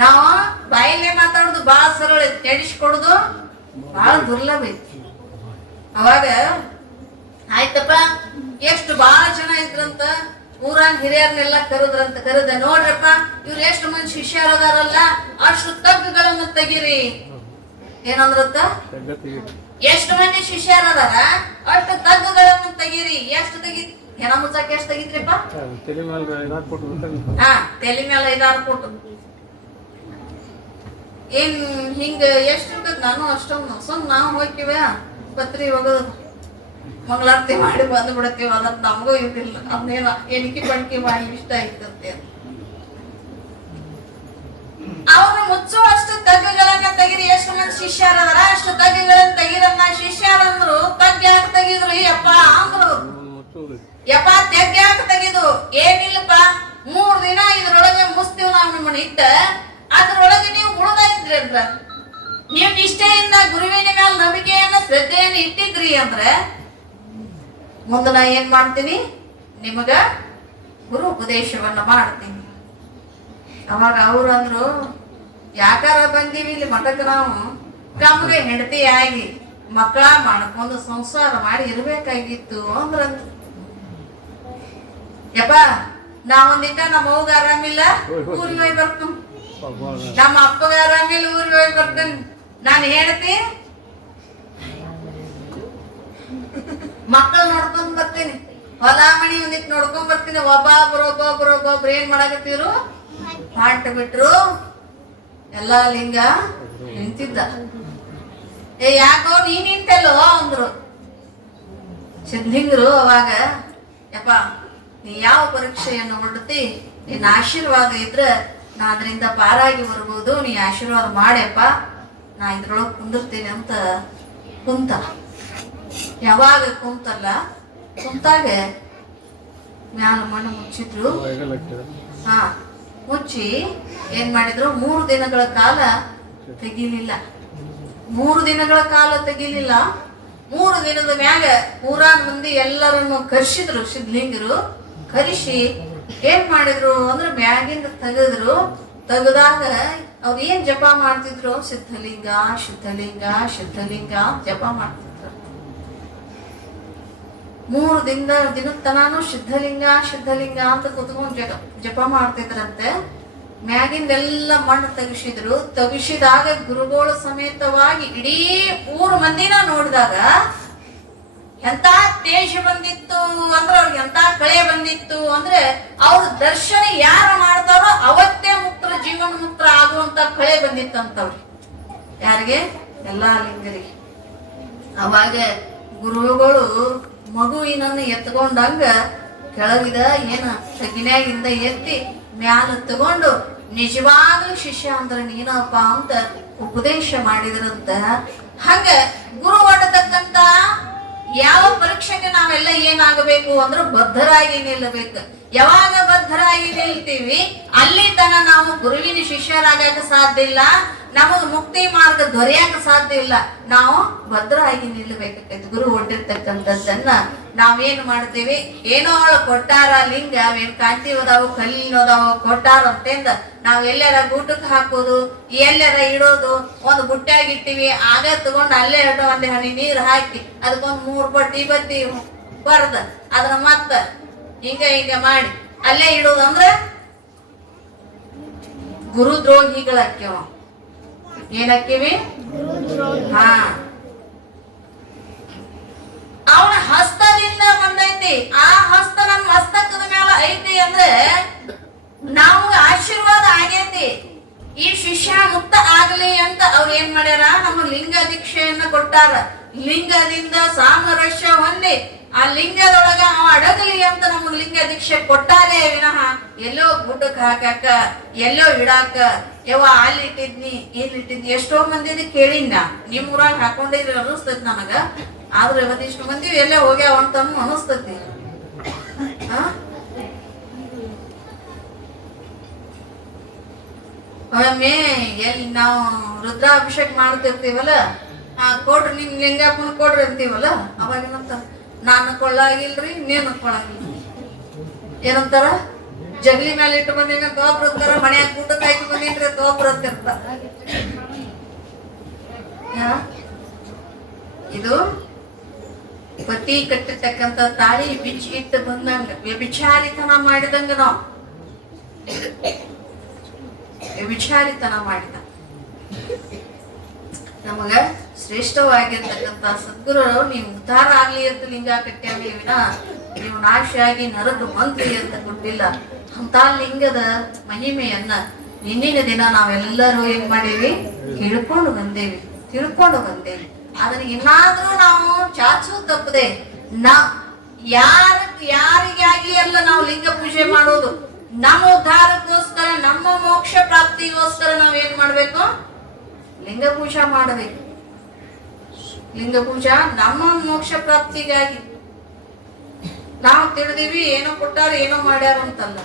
ನಾವು ಬಾಯಿಲೆ ಮಾತಾಡೋದು ಬಹಳ ಸರಳ ಐತಿ, ನಡೆಸ್ಕೊಡುದು ಬಹಳ ದುರ್ಲಭ ಐತಿ. ಅವಾಗ ಆಯ್ತಪ್ಪ, ಎಷ್ಟು ಬಹಳ ಜನ ಇದ್ರಂತ, ಊರಾನ್ ಹಿರಿಯರ್ನೆಲ್ಲ ಕರೆದ್ರಂತ. ಕರೆದ, ನೋಡ್ರಪ್ಪ ಇವ್ರು ಎಷ್ಟು ಮಂದಿ ಶಿಷ್ಯರು ಅದಾರಲ್ಲ, ಅಷ್ಟು ತಗ್ಗುಗಳನ್ನು ತೆಗಿರಿ. ಏನಂದ್ರತ್ತ, ಎಷ್ಟು ಮಂದಿ ಶಿಷ್ಯರು ಅದಾರ ಅಷ್ಟು ತಗ್ಗುಗಳನ್ನು ತೆಗಿರಿ. ಎಷ್ಟು ತೆಗಿ, ಹೆಣ ಮುಚ್ಚಾಕ ಎಷ್ಟು ತೆಗಿದ್ರಿಪ್ಪ? ತಲೆ ಮೇಲೆ 5-6 ಫುಟ್. ಏನ್ ಹಿಂಗ ಎಷ್ಟು ಇರ್ತದ? ನಾನು ಅಷ್ಟೊಂದು ಸುಮ್ ನಾವು ಹೋಗ್ತೀವ, ಪತ್ರಿ ಹೋಗೋದು ಮಂಗಳಾರತಿ ಮಾಡಿ ಬಂದು ಬಿಡತ್ತೀವಿ. ಅದ್ರ ನಮಗೂ ಇದಿಲ್ಲ, ಅದನ್ನೇನ ಎಣಿಕೆ ಪಣಿಕೆ ಮಾಡಿ ಇಷ್ಟ ಐತಂತೆ. ಅವ್ರು ಮುಚ್ಚುವಷ್ಟು ತಗ್ಗುಗಳನ್ನ ತೆಗಿರಿ. ಎಷ್ಟು ಮಂದಿ ಶಿಷ್ಯರದಾರ ಅಷ್ಟು ತಗ್ಗುಗಳನ್ನ ತೆಗಿರನ್ನ. ಶಿಷ್ಯರಂದ್ರು ತಗ್ಗ ಯಾಕೆ ತೆಗಿದ್ರು ಯಪ್ಪ ಅಂದ್ರು. ಯಪ್ಪ ತೆಗ್ಗ ಯಾಕೆ ತೆಗಿದು? ಏನಿಲ್ಲಪ್ಪ, 3 ದಿನ ಇದ್ರೊಳಗೆ ಮುಸ್ತೀವ್ ನಾವ್ ನಿಮ್ಮನ್ನ ಇಟ್ಟ, ಅದ್ರೊಳಗೆ ನೀವು ಉಳ್ದಾಯ್ತ್ರಿ ಅಂದ್ರ, ನೀವು ನಿಷ್ಠೆಯಿಂದ ಗುರುವಿನ ಮೇಲೆ ನಂಬಿಕೆಯನ್ನ ಶ್ರದ್ಧೆಯನ್ನ ಇಟ್ಟಿದ್ರಿ ಅಂದ್ರೆ ಮುಂದೆ ನಾ ಏನ್ ಮಾಡ್ತೀನಿ, ನಿಮಗ ಗುರು ಉಪದೇಶವನ್ನ ಮಾಡ್ತೀನಿ. ಅವಾಗ ಅವ್ರು ಅಂದ್ರು, ಯಾಕಾರ ಬಂದೀವಿ ಇಲ್ಲಿ ಮಠಕ್ಕೆ, ನಾವು ನಮ್ಗೆ ಹೆಂಡತಿ ಆಗಿ ಮಕ್ಕಳ ಮಾಡ್ಕೊಂಡು ಸಂಸಾರ ಮಾಡಿ ಇರ್ಬೇಕಾಗಿತ್ತು ಅಂದ್ರ. ಯಪ್ಪ ನಾವೊಂದಿಟ್ಟ ನಮ್ಮ ಅವ್ಗ ಆರಾಮಿಲ್ಲ, ಊರಿಗೆ ಹೋಗಿ ಬರ್ತೀನಿ, ನಮ್ಮ ಅಪ್ಪಗ ಆರಾಮಿಲ್ಲ, ಊರಿಗೆ ಹೋಗಿ ಬರ್ತೇನೆ. ನಾನು ಹೇಳ್ತಿ ಮಕ್ಕಳು ನೋಡ್ಕೊಂಡ್ ಬರ್ತೀನಿ, ಹೊಲ ಮನಿ ಒಂದಿಟ್ಟು ನೋಡ್ಕೊಂಡ್ ಬರ್ತೀನಿ. ಒಬ್ಬೊಬ್ರು ಏನ್ ಮಾಡಾಕತ್ತೀರು, ಪಾಂಟ ಬಿಟ್ರು. ಎಲ್ಲಾ ಲಿಂಗ ನಿಂತಿದ್ದ. ಏ ಯಾಕೋ ನೀ ನಿಂತೆಲ್ಲೋ ಅಂದ್ರು ಸಿದ್ಧಲಿಂಗರು. ಅವಾಗ, ಯಪ್ಪ ನೀ ಯಾವ ಪರೀಕ್ಷೆಯನ್ನು ಹೊಡ್ತಿ, ನಿನ್ನ ಆಶೀರ್ವಾದ ಇದ್ರೆ ನಾ ಅದರಿಂದ ಪಾರಾಗಿ ಬರ್ಬೋದು, ನೀ ಆಶೀರ್ವಾದ ಮಾಡ್ಯಪ್ಪ, ನಾ ಇದ್ರೊಳಗೆ ಕುಂದಿರ್ತೀನಿ ಅಂತ ಕುಂತ. ಯಾವಾಗ ಕುಂತಲ್ಲ, ಕುಂತಾಗ ಮ್ಯಾಲ ಮಣ್ಣು ಮುಚ್ಚಿದ್ರು. ಹಾ, ಮುಚ್ಚಿ ಏನ್ ಮಾಡಿದ್ರು, 3 ದಿನಗಳ ಕಾಲ ತೆಗಿಲಿಲ್ಲ. 3 ದಿನಗಳ ಕಾಲ ತೆಗಿಲಿಲ್ಲ. 3 ದಿನದ ಮ್ಯಾಗ ಊರಾನ್ ಮಂದಿ ಎಲ್ಲರನ್ನು ಕರ್ಸಿದ್ರು ಸಿದ್ಧಲಿಂಗರು. ಕರಿಸಿ ಏನ್ ಮಾಡಿದ್ರು ಅಂದ್ರೆ ಮ್ಯಾಗಿಂದ ತೆಗೆದ್ರು. ತೆಗೆದಾಗ ಅವ್ರು ಏನ್ ಜಪ ಮಾಡ್ತಿದ್ರು, ಸಿದ್ಧಲಿಂಗ ಸಿದ್ಧಲಿಂಗ ಸಿದ್ಧಲಿಂಗ ಜಪ ಮಾಡ್ತಿದ್ರು. 3 ದಿನದ ಸಿದ್ಧಲಿಂಗ ಸಿದ್ಧಲಿಂಗ ಅಂತ ಕುತ್ಕೊಂಡು ಜಪ ಮಾಡ್ತಿದ್ರಂತೆ. ಮ್ಯಾಗಿಂದೆಲ್ಲ ಮಣ್ಣು ತೆಗಿಸಿದ್ರು. ತೆಗಿಸಿದಾಗ ಗುರುಗಳು ಸಮೇತವಾಗಿ ಇಡೀ 3 ಮಂದಿನ ನೋಡಿದಾಗ ಎಂತ ತೇಜ ಬಂದಿತ್ತು ಅಂದ್ರೆ ಅವ್ರಿಗೆ ಎಂತ ಕಳೆ ಬಂದಿತ್ತು ಅಂದ್ರೆ ಅವ್ರ ದರ್ಶನ ಯಾರು ಮಾಡ್ತಾರೋ ಅವತ್ತೇ ಮುಕ್ತರ ಜೀವನ ಮುಕ್ತರ ಆಗುವಂತ ಕಳೆ ಬಂದಿತ್ತಂತವ್ರಿಗೆ. ಯಾರಿಗೆ? ಎಲ್ಲಾ ಲಿಂಗರಿಗೆ. ಅವಾಗ ಗುರುಗಳು ಮಗುವಿನನ್ನು ಎತ್ಕೊಂಡಂಗ ಕೆಳಗಿದ ಏನ ತಗಿನ್ಯಾಗಿಂದ ಎತ್ತಿ ಮ್ಯಾಲ ತಗೊಂಡು ನಿಜವಾಗ್ಲೂ ಶಿಷ್ಯ ಅಂದ್ರೆ ನೀನಪ್ಪ ಅಂತ ಉಪದೇಶ ಮಾಡಿದ್ರಂತ. ಹಂಗ ಗುರು ಮಾಡತಕ್ಕಂತ ಯಾವ ಪರೀಕ್ಷೆಗೆ ನಾವೆಲ್ಲ ಏನಾಗಬೇಕು ಅಂದ್ರೆ ಬದ್ಧರಾಗಿ ನಿಲ್ಲಬೇಕು. ಯಾವಾಗ ಬದ್ಧರಾಗಿ ನಿಲ್ತೀವಿ ಅಲ್ಲಿ ತನ ನಾವು ಗುರುವಿನ ಶಿಷ್ಯರಾಗಕ್ಕೆ ಸಾಧ್ಯ ಇಲ್ಲ, ನಮಗ್ ಮುಕ್ತಿ ಮಾರ್ಗ ದೊರೆಯಕ ಸಾಧ್ಯ ಇಲ್ಲ. ನಾವು ಭದ್ರಾಗಿ ನಿಲ್ಲಬೇಕಾಗ್ತೈತಿ. ಗುರು ಹೊಟ್ಟಿರ್ತಕ್ಕಂಥದ್ದನ್ನ ನಾವೇನ್ ಮಾಡ್ತೀವಿ, ಏನೋ ಕೊಟ್ಟಾರ ಲಿಂಗ, ಅವೇನ್ ಕಾಂತಿ ಹೋದಾವು ಕಲ್ಲಿನೋದಾವು ಕೊಟ್ಟಾರ ಅಂತಂದ ನಾವ್ ಎಲ್ಲಾರ ಗೂಟಕ್ಕೆ ಹಾಕೋದು, ಎಲ್ಲಾರ ಇಡೋದು, ಒಂದು ಬುಟ್ಟ್ಯಾಗಿಟ್ಟಿವಿ, ಆಗ ತಗೊಂಡು ಅಲ್ಲೇ ಒಂದ್ ಹನಿ ನೀರು ಹಾಕಿ ಅದಕ್ಕೊಂದ್ 3 ಬಟ್ಟಿ ಬತ್ತಿ ಬರ್ದ ಅದನ್ನ ಮತ್ತ ಹಿಂಗ ಮಾಡಿ ಅಲ್ಲೇ ಇಡೋದು ಅಂದ್ರೆ ಗುರುದ್ರೋಹಿಗಳಾಕ್ಯವ. ಏನಕ್ಕಿವಿ? ಹಾ, ಅವನ ಹಸ್ತದಿಂದ ಬಂದೈತಿ. ಆ ಹಸ್ತ ನಮ್ಮ ಮಸ್ತಕದ ಮೇಲೆ ಐತಿ ಅಂದ್ರೆ ನಾವು ಆಶೀರ್ವಾದ ಆಗೈತಿ. ಈ ಶಿಷ್ಯ ಮುಕ್ತ ಆಗಲಿ ಅಂತ ಅವ್ರು ಏನ್ ಮಾಡ್ಯಾರ, ನಮ್ಮ ಲಿಂಗ ದೀಕ್ಷೆಯನ್ನ ಕೊಟ್ಟಾರ. ಲಿಂಗದಿಂದ ಸಾಮರಸ್ಯ ಹೊಂದಿ ಆ ಲಿಂಗದೊಳಗ ಅವ ಅಡಗಲಿ ಅಂತ ನಮಗ್ ಲಿಂಗ ದೀಕ್ಷೆ ಕೊಟ್ಟಾರೆ ವಿನಃ ಎಲ್ಲೋ ಗುಡ್ಡಕ್ಕೆ ಹಾಕಾಕ, ಎಲ್ಲೋ ಇಡಾಕ, ಯವ್ವ ಅಲ್ಲಿ ಇಟ್ಟಿದ್ನಿ ಇಲ್ಲಿ ಇಟ್ಟಿದ್ನಿ. ಎಷ್ಟೋ ಮಂದಿನ ಕೇಳಿನ, ನಿಮ್ ಊರಾಗ ಹಾಕೊಂಡಿದ್ರಿ ಅನಿಸ್ತೈತಿ ನನಗ. ಆದ್ರೆ ಒಂದಿಷ್ಟು ಮಂದಿ ಎಲ್ಲೇ ಹೋಗ್ಯಾವ ಅಂತ ಅನಿಸ್ತೈತಿ. ಒಮ್ಮೆ ಎಲ್ಲಿ ನಾವು ರುದ್ರಾಭಿಷೇಕ ಮಾಡ್ತಿರ್ತೀವಲ್ಲ, ಕೊಡ್ರಿ ನಿಮ್ ಲಿಂಗಪ್ಪನ ಕೊಡ್ರಿ ಅಂತೀವಲ್ಲ, ಅವಾಗ ಏನಂತ, ನಾನು ಕೊಳ್ಳಾಗಿಲ್ರಿ ನೀನು ಕೊಳ್ಳಾಗಿಲ್ರಿ ಏನಂತಾರ, ಜಗಲಿ ಮೇಲೆ ಇಟ್ಟು ಬಂದಿನ ತೋಬ್ರ ಅಂತಾರ, ಮನ್ಯಾಗ ಊಟಕ್ಕೆ ಹಾಕಿ ಬಂದಿನ್ರಿ ತೋಬ್ರ ಅಂತಿರ್ತ. ಇದು ಪತಿ ಕಟ್ಟಿರ್ತಕ್ಕಂಥ ತಾಳಿ ಬಿಚ್ಚಿ ಇಟ್ಟು ಬಂದಂಗ ವ್ಯಭಿಚಾರಿತನ ಮಾಡಿದಂಗ ನಾವು ವ್ಯಭಿಚಾರಿತನ ಮಾಡಿದ. ನಮಗ ಶ್ರೇಷ್ಠವಾಗಿರ್ತಕ್ಕಂಥ ಸದ್ಗುರು ನೀವು ಉದ್ಧಾರ ಆಗ್ಲಿ ಅಂತ ಲಿಂಗ ಕಟ್ಟ್ಯಾವಿ ವಿನ ನೀವು ನಾಶ ಆಗಿ ನರದು ಮಂತ್ರಿ ಅಂತ ಕೊಟ್ಟಿಲ್ಲ. ಅಂತ ಲಿಂಗದ ಮಹಿಮೆಯನ್ನ ಇಂದಿನ ದಿನ ನಾವೆಲ್ಲರೂ ಏನ್ ಮಾಡೀವಿ, ತಿಳ್ಕೊಂಡು ಬಂದೇವಿ. ಅದನ್ನ ಇನ್ನಾದ್ರೂ ನಾವು ಚಾಚು ತಪ್ಪದೆ ಯಾರಿಗಾಗಿ ಎಲ್ಲ ನಾವು ಲಿಂಗ ಪೂಜೆ ಮಾಡೋದು, ನಮ್ಮ ಉದ್ಧಾರಕ್ಕೋಸ್ಕರ, ನಮ್ಮ ಮೋಕ್ಷ ಪ್ರಾಪ್ತಿಗೋಸ್ಕರ ನಾವೇನ್ ಮಾಡ್ಬೇಕು, ಲಿಂಗ ಪೂಜಾ ಮಾಡಬೇಕು. ಲಿಂಗ ಪೂಜಾ ನಮ್ಮ ಮೋಕ್ಷ ಪ್ರಾಪ್ತಿಗಾಗಿ. ನಾವು ತಿಳಿದೀವಿ ಏನೋ ಕೊಟ್ಟಾರ ಏನೋ ಮಾಡ್ಯಾರ ಅಂತಲ್ಲ.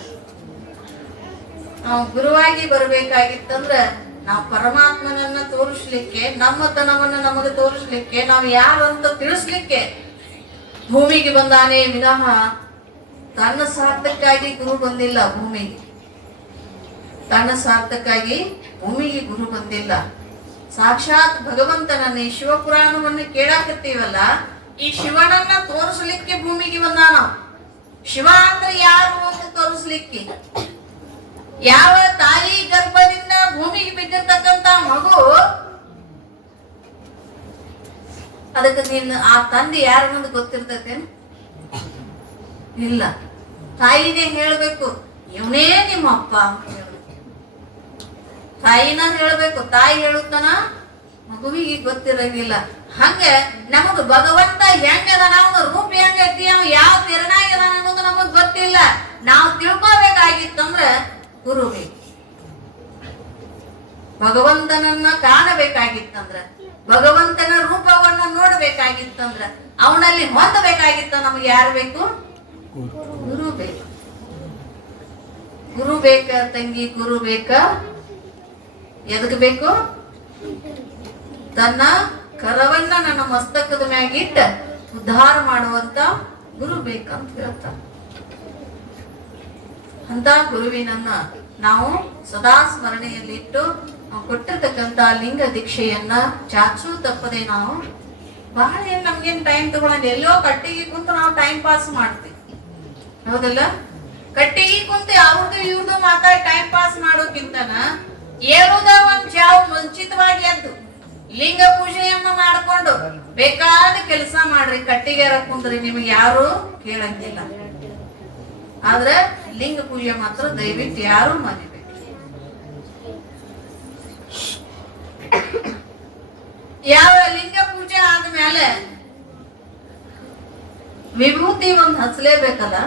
ನಾವು ಗುರುವಾಗಿ ಬರ್ಬೇಕಾಗಿತ್ತಂದ್ರ ನಾವು ಪರಮಾತ್ಮನನ್ನ ತೋರಿಸ್ಲಿಕ್ಕೆ, ನಮ್ಮ ತನವನ್ನ ನಮಗೆ ತೋರಿಸ್ಲಿಕ್ಕೆ, ನಾವು ಯಾರು ಅಂತ ತಿಳಿಸ್ಲಿಕ್ಕೆ ಭೂಮಿಗೆ ಬಂದಾನೆ ವಿನಃ ತನ್ನ ಸ್ವಾರ್ಥಕ್ಕಾಗಿ ಗುರು ಬಂದಿಲ್ಲ. ತನ್ನ ಸ್ವಾರ್ಥಕ್ಕಾಗಿ ಭೂಮಿಗೆ ಗುರು ಬಂದಿಲ್ಲ. ಸಾಕ್ಷಾತ್ ಭಗವಂತನನ್ನ ಈ ಶಿವಪುರಾಣವನ್ನು ಕೇಳಾಕತ್ತೀವಲ್ಲ, ಈ ಶಿವನನ್ನ ತೋರಿಸ್ಲಿಕ್ಕೆ ಭೂಮಿಗೆ ಬಂದಾನ. ಶಿವ ಅಂದ್ರೆ ಯಾರು ಅಂತ ತೋರಿಸ್ಲಿಕ್ಕೆ. ಯಾವ ತಾಯಿ ಗರ್ಭದಿಂದ ಭೂಮಿಗೆ ಬಿದ್ದಿರ್ತಕ್ಕಂತ ಮಗು, ಅದಕ್ಕೆ ನೀನು ಆ ತಂದೆ ಯಾರು ಅನ್ನೋದು ಗೊತ್ತಿರ್ತೈತೇನು? ಇಲ್ಲ. ತಾಯಿನೇ ಹೇಳ್ಬೇಕು ಇವನೇ ನಿಮ್ಮ ಅಪ್ಪ ಅಂತ ಹೇಳ್ಬೇಕು. ತಾಯಿನ ಹೇಳ್ಬೇಕು. ತಾಯಿ ಹೇಳುತ್ತಾನ ಮಗುವಿಗೆ ಗೊತ್ತಿರಂಗಿಲ್ಲ. ಹಂಗ ನಮಗ ಭಗವಂತ ಹೆಂಗದ, ಅವನ ರೂಪ ಹೆಂಗೈತಿ, ಅವ ಯಾವ ತೆರನಾಗ್ಯದ ಅನ್ನೋದು ನಮಗ್ ಗೊತ್ತಿಲ್ಲ. ನಾವು ತಿಳ್ಕೋಬೇಕಾಗಿತ್ತಂದ್ರ ಗುರು ಬೇಕು. ಭಗವಂತನನ್ನ ಕಾಣಬೇಕಾಗಿತ್ತಂದ್ರ, ಭಗವಂತನ ರೂಪವನ್ನ ನೋಡ್ಬೇಕಾಗಿತ್ತಂದ್ರ, ಅವನಲ್ಲಿ ಹೊಂದಬೇಕಾಗಿತ್ತ ನಮ್ಗೆ ಯಾರು ಬೇಕು? ಗುರು ಬೇಕು. ಗುರು ಬೇಕ ತಂಗಿ, ಗುರು ಬೇಕ. ಎದಕ್ ಬೇಕು? ತನ್ನ ಕರವನ್ನ ನನ್ನ ಮಸ್ತಕದ ಮ್ಯಾಗಿಟ್ಟ ಉದ್ಧಾರ ಮಾಡುವಂತ ಗುರು ಬೇಕಂತ ಹೇಳ್ತಾರ. ಅಂತ ಗುರುವಿನನ್ನ ನಾವು ಸದಾ ಸ್ಮರಣೆಯಲ್ಲಿಟ್ಟು ನಾವು ಕೊಟ್ಟಿರ್ತಕ್ಕಂತ ಲಿಂಗ ದೀಕ್ಷೆಯನ್ನ ಚಾಚು ತಪ್ಪದೆ ನಾವು ಬಹಳ ನಮ್ಗೇನ್ ಟೈಮ್ ತಗೊಳಂಗ, ಎಲ್ಲೋ ಕಟ್ಟಿಗೆ ಕುಂತು ನಾವು ಟೈಮ್ ಪಾಸ್ ಮಾಡ್ತೀವಿ, ಹೌದಲ್ಲ? ಕಟ್ಟಿಗೆ ಕುಂತು ಅವ್ರದ್ದು ಇವ್ರದ್ದು ಮಾತಾಡಿ ಟೈಮ್ ಪಾಸ್ ಮಾಡೋಕ್ಕಿಂತನ ಏಳುದ ಒಂದ್ ಜಾವ ಮುಂಚಿತವಾಗಿ ಎದ್ದು ಲಿಂಗ ಪೂಜೆಯನ್ನ ಮಾಡ್ಕೊಂಡು ಬೇಕಾದ ಕೆಲಸ ಮಾಡ್ರಿ. ಮಾಡ್ರಿ, ಕಟ್ಟಿಗೆರ ಕುಂದ್ರಿ, ನಿಮಗೆ ಯಾರು ಕೇಳಂಗಿಲ್ಲ. ಆದ್ರೆ ಲಿಂಗ ಪೂಜೆ ಮಾತ್ರ ದಯವಿಟ್ಟು ಯಾರು ಮರಿಬೇಕು. ಯಾವ ಲಿಂಗ ಪೂಜೆ ಆದ್ಮೇಲೆ ವಿಭೂತಿ ಒಂದ್ ಹಚ್ಚಲೇಬೇಕಲ್ಲ.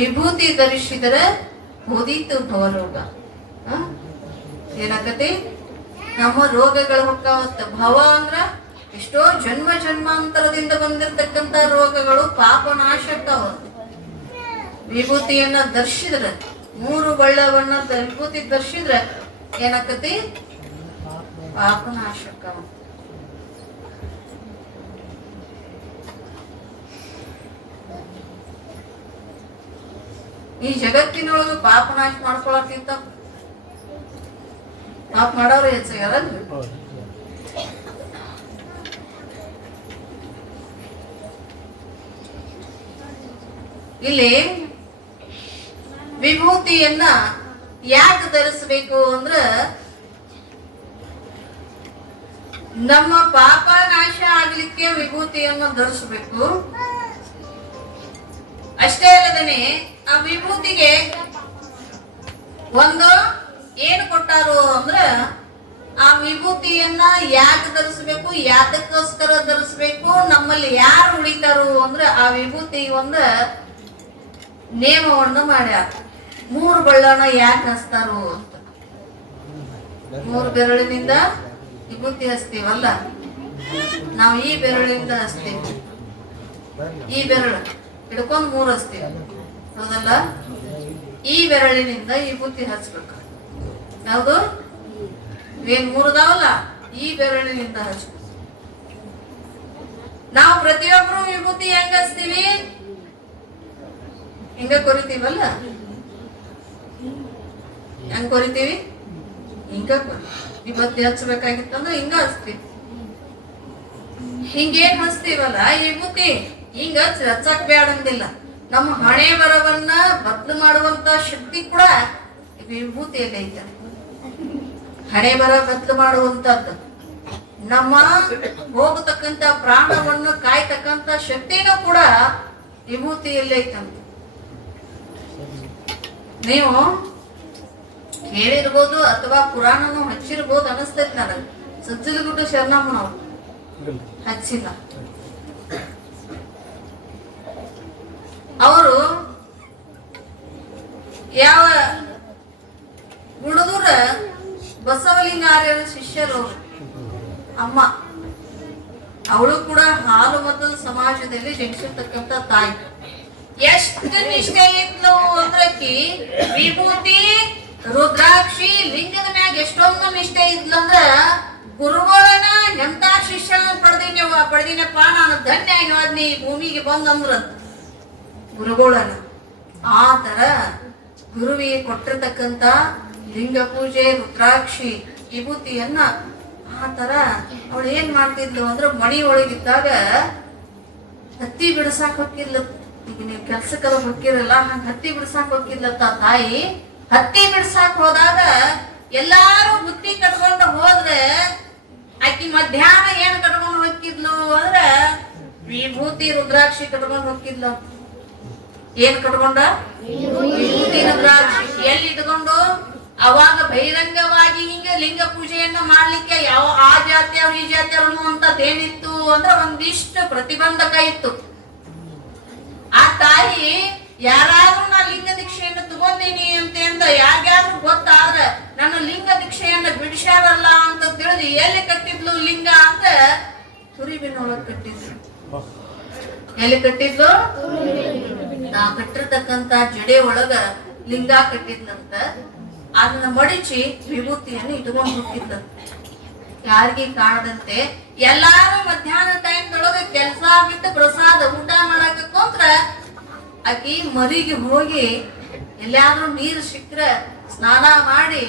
ವಿಭೂತಿ ಧರಿಸಿದರೆ ಹೋದೀತು ಭವರೋಗ. ಏನಾಗತಿ? ನಮ್ಮ ರೋಗಗಳು ಹೊಕ್ಕಾವತ್ತ. ಭವ ಅಂದ್ರ ಎಷ್ಟೋ ಜನ್ಮ ಜನ್ಮಾಂತರದಿಂದ ಬಂದಿರತಕ್ಕಂತ ರೋಗಗಳು ಪಾಪನಾಶಕ್ಕವ. ವಿಭೂತಿಯನ್ನ ಧರಿಸಿದ್ರೆ, 3 ಬಣ್ಣ ಬಣ್ಣದ ವಿಭೂತಿ ಧರಿಸಿದ್ರೆ ಏನಾಕತಿ? ಪಾಪನಾಶಕ್ಕವ. ಈ ಜಗತ್ತಿನೊಳಗ ಪಾಪನಾಶ ಮಾಡ್ಕೊಳಕ್ಕಿಂತ ಪಾಪ ಮಾಡೋರು ಹೆಚ್ಚಾಗ್ಯಾರ. ಇಲ್ಲಿ ವಿಭೂತಿಯನ್ನ ಯಾಕೆ ಧರಿಸಬೇಕು ಅಂದ್ರ, ನಮ್ಮ ಪಾಪ ನಾಶ ಆಗ್ಲಿಕ್ಕೆ ವಿಭೂತಿಯನ್ನು ಧರಿಸಬೇಕು. ಅಷ್ಟೇ ಅಲ್ಲದೇನೆ ಆ ವಿಭೂತಿಗೆ ಒಂದು ಏನು ಕೊಟ್ಟಾರು ಅಂದ್ರ, ಆ ವಿಭೂತಿಯನ್ನ ಯಾಕೆ ಧರಿಸಬೇಕು, ಯಾತಕ್ಕೋಸ್ಕರ ಧರಿಸಬೇಕು, ನಮ್ಮಲ್ಲಿ ಯಾರು ಉಳಿತಾರು ಅಂದ್ರೆ ಆ ವಿಭೂತಿ ಒಂದು ನೇಮವನ್ನು ಮಾಡ್ಯಾರ. 3 ಬಣ್ಣನ ಯಾಕೆ ಹಚ್ತಾರು ಅಂತ. 3 ಬೆರಳಿನಿಂದ ವಿಭೂತಿ ಹಚ್ತೀವಲ್ಲ, ನಾವು ಈ ಬೆರಳಿಂದ ಹಚ್ತೀವಿ. ಈ ಬೆರಳು ಹಿಡ್ಕೊಂಡ್ 3 ಹಚ್ತೀವಿ, ಹೌದಲ್ಲ? ಈ ಬೆರಳಿನಿಂದ ವಿಭೂತಿ ಹಚ್ಬೇಕು. ಯಾವುದು? ಏನ್ 3 ಅದಾವಲ್ಲ, ಈ ಬೆರಳಿನಿಂದ ಹಚ್ಬೇಕು. ನಾವು ಪ್ರತಿಯೊಬ್ರು ವಿಭೂತಿ ಹೆಂಗ ಹಚ್ತೀವಿ? ಹಿಂಗ ಕೊರಿತೀವಲ್ಲ, ಹೆಂಗ್ ಕೊರಿತೀವಿ? ಹಿಂಗ ವಿಭೂತಿ ಹಚ್ಬೇಕಾಗಿತ್ತಂದ್ರೆ ಹಿಂಗ ಹಚ್ತೀವಿ. ಹಿಂಗೇನ್ ಹಚ್ತೀವಲ್ಲ ವಿಭೂತಿ, ಹಿಂಗ ಹಚ್ಚಕ್ ಬೇಡಂದಿಲ್ಲ. ನಮ್ಮ ಹಣೆ ಬರವನ್ನ ಬದಲು ಮಾಡುವಂತ ಶಕ್ತಿ ಕೂಡ ವಿಭೂತಿಯಲ್ಲಿ ಐತೆ. ಹಣೆ ಬರ ಬದಲು ಮಾಡುವಂತದ್ದು, ನಮ್ಮ ಹೋಗತಕ್ಕಂತ ಪ್ರಾಣವನ್ನು ಕಾಯ್ತಕ್ಕಂತ ಶಕ್ತಿನೂ ಕೂಡ ವಿಭೂತಿಯಲ್ಲಿ ಐತಂತ. ನೀವು ಹೇಳಿರ್ಬೋದು ಅಥವಾ ಪುರಾಣನು ಹಚ್ಚಿರ್ಬೋದು ಅನಿಸ್ತೈತಿ ನನಗೆ. ಸಜ್ಜಲಗುಡ್ಡ ಶರಣಮ್ಮನವ್ರು ಹಚ್ಚಿಲ್ಲ. ಅವರು ಯಾವ ಗುಣದೂರ ಬಸವಲಿಂಗಾರ್ಯರ ಶಿಷ್ಯರು ಅಮ್ಮ, ಅವಳು ಕೂಡ ಹಾಲು ಮತದ ಸಮಾಜದಲ್ಲಿ ಜನಿಸಿರ್ತಕ್ಕಂಥ ತಾಯಿ. ಎಷ್ಟು ನಿಷ್ಠೆ ಇದ್ಲು ಅಂದ್ರಕಿ ವಿಭೂತಿ ರುದ್ರಾಕ್ಷಿ ಲಿಂಗದ ಮ್ಯಾಗ ಎಷ್ಟೊಂದು ನಿಷ್ಠೆ ಇದ್ಲಂದ್ರ, ಗುರುಗಳನ್ನ ಎಂತ ಶಿಷ್ಯನ ಪಡೆದಿನಪ್ಪ ನಾನು ಧನ್ಯ ಆಗಿ ಭೂಮಿಗೆ ಬಂದಂದ್ರ ಗುರುಗಳನ್ನ. ಆ ತರ ಗುರುವಿಗೆ ಕೊಟ್ಟಿರ್ತಕ್ಕಂತ ಲಿಂಗ ಪೂಜೆ ರುದ್ರಾಕ್ಷಿ ವಿಭೂತಿಯನ್ನ ಆ ತರ ಅವಳು ಏನ್ ಮಾಡ್ತಿದ್ಲು ಅಂದ್ರೆ, ಮಣಿ ಒಳಗಿದ್ದಾಗ ಹತ್ತಿ ಬಿಡ್ಸಾಕ್ ಹೋಗಿಲ್ಲ. ಈಗ ನೀವು ಕೆಲ್ಸಕ್ಕದ ಹೋಗಿರಲ್ಲ, ಹಂಗ ಹತ್ತಿ ಬಿಡ್ಸಾಕ್ ಹೋಗಿಲ್ಲತ್ತ ತಾಯಿ. ಹತ್ತಿ ಬಿಡ್ಸಾಕ್ ಹೋದಾಗ ಎಲ್ಲಾರು ಬುತ್ತಿ ಕಟ್ಕೊಂಡು ಹೋದ್ರೆ ಆಕಿ ಮಧ್ಯಾಹ್ನ ಏನ್ ಕಟ್ಕೊಂಡು ಹೋಗಿದ್ಲು ಅಂದ್ರೆ ವಿಭೂತಿ ರುದ್ರಾಕ್ಷಿ ಕಟ್ಕೊಂಡು ಹೋಗಿದ್ಲು. ಏನ್ ಕಟ್ಕೊಂಡ? ವಿಭೂತಿ ರುದ್ರಾಕ್ಷಿ. ಎಲ್ಲಿ ಇಟ್ಕೊಂಡು? ಅವಾಗ ಬಹಿರಂಗವಾಗಿ ಹಿಂಗ ಲಿಂಗ ಪೂಜೆಯನ್ನ ಮಾಡ್ಲಿಕ್ಕೆ ಯಾವ ಆ ಜಾತಿಯವ್ರು ಈ ಜಾತಿಯವ್ರು ಅಂತದೇನಿತ್ತು ಅಂದ್ರೆ ಒಂದಿಷ್ಟು ಪ್ರತಿಬಂಧಕ ಇತ್ತು. ಆ ತಾಯಿ ಯಾರಾದ್ರೂ ನಾ ಲಿಂಗ ದೀಕ್ಷೆಯನ್ನು ತಗೊಂಡೀನಿ ಅಂತ ಯಾರ್ಯಾರು ಗೊತ್ತಾದ್ರೆ ನನ್ನ ಲಿಂಗ ದೀಕ್ಷೆಯನ್ನ ಬಿಡಿಸ್ಯಾರಲ್ಲ ಅಂತ ತಿಳಿದು ಎಲ್ಲಿ ಕಟ್ಟಿದ್ಲು ಲಿಂಗ ಅಂತ ತುರಿಬಿನೊಳಗೆ ಕಟ್ಟಿದ್ಲು. ಎಲ್ಲಿ ಕಟ್ಟಿದ್ಲು? ನಾ ಕಟ್ಟಿರ್ತಕ್ಕಂತ ಜಡೆ ಒಳಗ ಲಿಂಗ ಕಟ್ಟಿದ್ಲಂತ. ಅದನ್ನ ಮಡಿಚಿ ವಿಭೂತಿಯನ್ನು ಇಟ್ಕೊಂಡು ಹೋಗಿದ್ಲಂತ, ಯಾರಿಗೆ ಕಾಣದಂತೆ. ಎಲ್ಲಾರು ಮಧ್ಯಾಹ್ನ ಟೈಮ್ದೊಳಗ ಕೆಲಸ ಬಿಟ್ಟು ಪ್ರಸಾದ ಊಟ ಮಾಡಕ ಕುಂತ್ರ ಆಕಿ ಮರಿಗೆ ಹೋಗಿ ಎಲ್ಲಾದ್ರೂ ನೀರು ಸಿಕ್ಕ್ರ ಸ್ನಾನ ಮಾಡಿ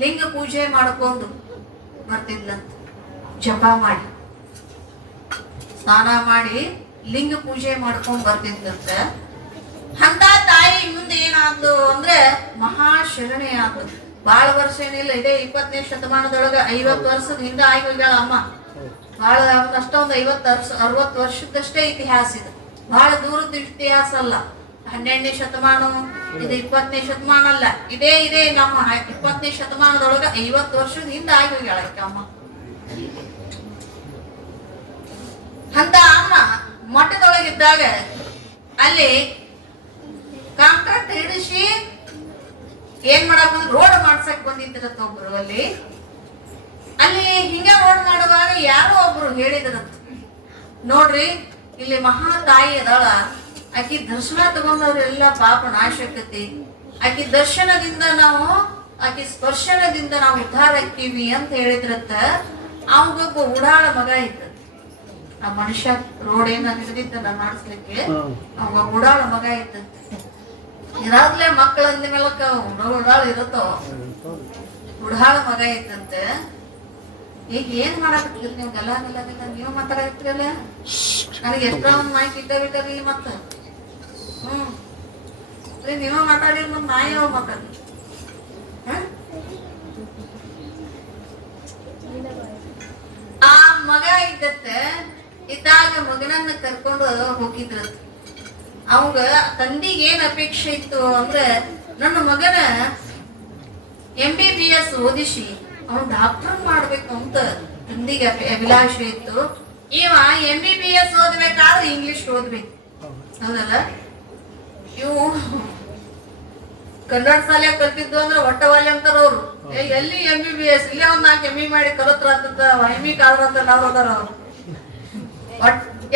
ಲಿಂಗ ಪೂಜೆ ಮಾಡ್ಕೊಂಡು ಬರ್ತಿದ್ಲಂತ. ಜಪ ಮಾಡಿ ಸ್ನಾನ ಮಾಡಿ ಲಿಂಗ ಪೂಜೆ ಮಾಡ್ಕೊಂಡ್ ಬರ್ತಿದ್ಲಂತ. ಅಂತ ತಾಯಿ ಮುಂದೆ ಏನಾದ್ಲು ಅಂದ್ರೆ ಮಹಾಶರಣೆ ಆದ್ಲು. ಬಾಳ ವರ್ಷ ಏನಿಲ್ಲ, ಇದೇ 20ನೇ ಶತಮಾನದೊಳಗ 50 ವರ್ಷದ ಹಿಂದೆ ಆಗಿ ಹೋಗ್ಯಾಳ ಅಮ್ಮ. ಬಹಳ ಅಷ್ಟೊಂದು 50-60 ವರ್ಷದಷ್ಟೇ ಇತಿಹಾಸ ಇದು, ಬಹಳ ದೂರದ ಇತಿಹಾಸ ಅಲ್ಲ. 12ನೇ ಶತಮಾನ, ಇದು 20ನೇ ಶತಮಾನ ಅಲ್ಲ, ಇದೇ ನಮ್ಮ 20ನೇ ಶತಮಾನದೊಳಗ 50 ವರ್ಷದ ಹಿಂದೆ ಆಗಿ ಹೋಗ್ಯಾಳ ಅಮ್ಮ. ಅಂತ ಅಮ್ಮ ಮಠದೊಳಗಿದ್ದಾಗ ಅಲ್ಲಿ ಕಾಂಟ್ರಾಕ್ಟ್ ಹಿಡಿಸಿ ಏನ್ ಮಾಡಕ್ ಬಂದ್ ರೋಡ್ ಮಾಡ್ಸಕ್ ಬಂದಿದ್ರತ್ತ ಒಬ್ರು. ಅಲ್ಲಿ ಹಿಂಗ ರೋಡ್ ಮಾಡುವಾಗ ಯಾರೋ ಒಬ್ರು ಹೇಳಿದ್ರಂತ, ನೋಡ್ರಿ ಇಲ್ಲಿ ಮಹಾ ತಾಯಿ ಅದಾಳ, ಆಕಿ ದರ್ಶನ ತಗೊಂಡವ್ರೆಲ್ಲ ಪಾಪ ನಾಶ ಆಕತಿ, ಆಕಿ ದರ್ಶನದಿಂದ ನಾವು ಆಕಿ ಸ್ಪರ್ಶನದಿಂದ ನಾವು ಉದ್ಧಾರ ಆಕ್ಕೀವಿ ಅಂತ ಹೇಳಿದ್ರತ್ತ. ಅವಾಗೊಬ್ಬ ಉಡಾಳ ಮಗ ಇದ್ದ, ಆ ಮನುಷ್ಯ ರೋಡ್ ಏನ ಹಿಡಿದಿದ್ದಲ್ಲ ಮಾಡಿಸ್ಲಿಕ್ಕೆ, ಅವಾಗ ಉಡಾಳ ಮಗ ಇದ್ದ. ಇರಾಗ್ಲೇ ಮಕ್ಕಳ ಅಂದ ಮೇಲಕ್ಕ ಉಡಾಳ ಇರುತ್ತವ, ಉಡಾಳ ಮಗ ಇದ್ದಂತೆ. ಈಗ ಏನ್ ಮಾಡಾಕತ್ತೀರಿ ನೀವು ಗಲ್ಲ ನೀವು ಮಾತಾಡಕತ್ತೀರಲ್ಲ, ನನಗೆ ಎಷ್ಟೊಂದು ಮಾಹಿತಿ ಇದ್ದಾವಿದ್ದಾರಿ ಮತ್ತ ನೀವ ಮಾತಾಡಿರಿ, ಮತ್ ನಾ ಯಾವ ಮಾತಾಡಿ ಆ ಮಗ ಇದ್ದಾಗ ಮಗನನ್ನ ಕರ್ಕೊಂಡು ಹೋಗಿದ್ರ. ಅವಾಗ ತಂದಿಗೆ ಏನ್ ಅಪೇಕ್ಷೆ ಇತ್ತು ಅಂದ್ರೆ, ನನ್ನ ಮಗನ MBBS ಓದಿಸಿ ಅವನ್ ಡಾಕ್ಟರ್ ಮಾಡ್ಬೇಕು ಅಂತ ತಂದಿಗೆ ಅಭಿಲಾಷೆ ಇತ್ತು. ಇವ MBBS ಓದ್ಬೇಕಾದ್ರೆ ಇಂಗ್ಲಿಷ್ ಓದ್ಬೇಕು, ಹೌದಲ್ಲ? ಇವು ಕನ್ನಡ ಶಾಲೆ ಕಲ್ತಿದ್ದು ಅಂದ್ರೆ ಒಟ್ಟವಾಲಿ ಅಂತಾರ ಅವ್ರು. ಎಲ್ಲಿ MBBS ಇಲ್ಲೇ ಒಂದ್ 4 ME ಮಾಡಿ ಕಲತ್ರ ME ಕಾದ್ರ ನಾವು ಅದಾರ ಅವ್ರು.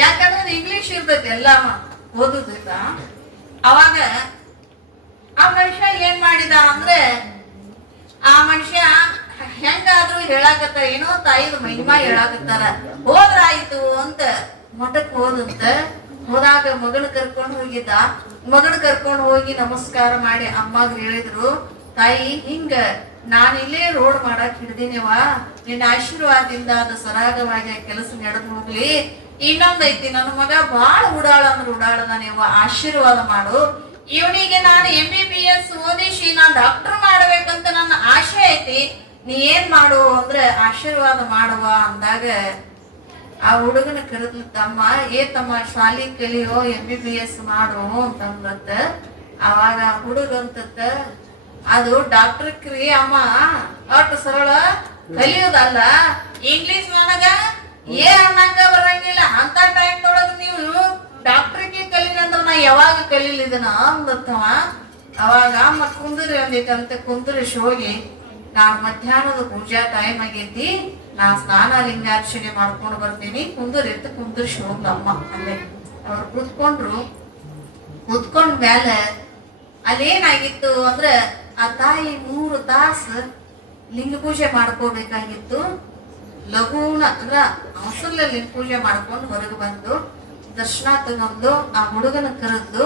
ಯಾಕಂದ್ರೆ ಇಂಗ್ಲಿಷ್ ಇರ್ತೈತಿ ಎಲ್ಲ ಓದುದಿಲ್ಲ. ಅವಾಗ ಆ ಮನುಷ್ಯ ಏನ್ ಮಾಡಿದ ಅಂದ್ರೆ, ಆ ಮನುಷ್ಯ ಹೆಂಗಾದ್ರೂ ಹೇಳಾಕತ್ತಾರ, ಏನೋ ತಾಯಿದ ಮಹಿಮಾ ಹೇಳಾಕತ್ತಾರ, ಹೋದ್ರಾಯ್ತು ಅಂತ ಮಠಕ್ ಹೋದಂತ. ಹೋದಾಗ ಮಗನ ಕರ್ಕೊಂಡು ಹೋಗಿದ್ದ. ಮಗನ ಕರ್ಕೊಂಡು ಹೋಗಿ ನಮಸ್ಕಾರ ಮಾಡಿ ಅಮ್ಮಾಗ ಹೇಳಿದ್ರು, ತಾಯಿ ಹಿಂಗ ನಾನು ಇಲ್ಲೇ ರೋಡ್ ಮಾಡಕ್ ಹಿಡ್ದಿನಿವ, ನಿನ್ನ ಆಶೀರ್ವಾದದಿಂದ ಅದು ಸರಾಗವಾಗಿ ಕೆಲಸ ನಡೆದು ಹೋಗ್ಲಿ. ಇನ್ನೊಂದೈತಿ, ನನ್ನ ಮಗ ಬಾಳ ಉಡಾಳ ಅಂದ್ರೆ ಉಡಾಳದಾನೇವ, ಆಶೀರ್ವಾದ ಮಾಡು. ಇವನಿಗೆ ನಾನು MBBS ಓದಿಸಿ ನಾನ್ ಡಾಕ್ಟರ್ ಮಾಡ್ಬೇಕಂತ ನನ್ನ ಆಶೆ ಐತಿ, ನೀ ಏನ್ ಮಾಡು ಅಂದ್ರೆ ಆಶೀರ್ವಾದ ಮಾಡುವ ಅಂದಾಗ ಆ ಹುಡುಗನ ಕರೆದ್ಲು, ತಮ್ಮ ತಮ್ಮ ಶಾಲಿ ಕಲಿಯೋ MBBS ಮಾಡು ಅಂತಂದತ್ತ. ಅವಾಗ ಹುಡುಗ ಅಂತತ್ತ, ಅದು ಡಾಕ್ಟರ್ ಕ್ರಿ ಅಮ್ಮ ಅಷ್ಟು ಸರಳ ಕಲಿಯೋದಲ್ಲ, ಇಂಗ್ಲಿಷ್ ನನಗ ಅನ್ನಂಗ ಬರಂಗಿಲ್ಲ, ಅಂತ ಟೈಮ್ದೊಳಗ ನೀವು ಡಾಕ್ಟರ್ಗೆ ಕಲೀನಂದ್ರ ನಾ ಯಾವಾಗ ಕಲೀಲಿದನ ಅಂದತ್ತವ. ಅವಾಗ ಅಮ್ಮ ಕುಂದ್ರಿ ಅಂದಿತ್ತಂತೆ, ಕುಂದ್ರಿಸಿ ಹೋಗಿ, ನಾನು ಮಧ್ಯಾಹ್ನದ ಪೂಜಾ ಟೈಮ್ ಆಗೈತಿ, ನಾ ಸ್ನಾನ ಲಿಂಗಾರ್ಚನೆ ಮಾಡ್ಕೊಂಡು ಬರ್ತೀನಿ, ಕುಂದ್ರಿಸಿ ಹೋಗ್ಲಮ್ಮ. ಅಲ್ಲೇ ಅವ್ರು ಕೂತ್ಕೊಂಡ್ರು. ಕೂತ್ಕೊಂಡ್ ಮೇಲೆ ಅಲ್ಲೇನಾಗಿತ್ತು ಅಂದ್ರೆ, ಆ ತಾಯಿ 3 ತಾಸು ಲಿಂಗ ಪೂಜೆ ಮಾಡ್ಕೋಬೇಕಾಗಿತ್ತು. ಲಘುನ ಅಂದ್ರ ಅವಸರಲ್ಲೇ ಲಿಂಗ ಪೂಜೆ ಮಾಡ್ಕೊಂಡು ಹೊರಗೆ ಬಂದು ದರ್ಶನ ತಗೊಂಡು ಆ ಹುಡುಗನ ಕರೆದು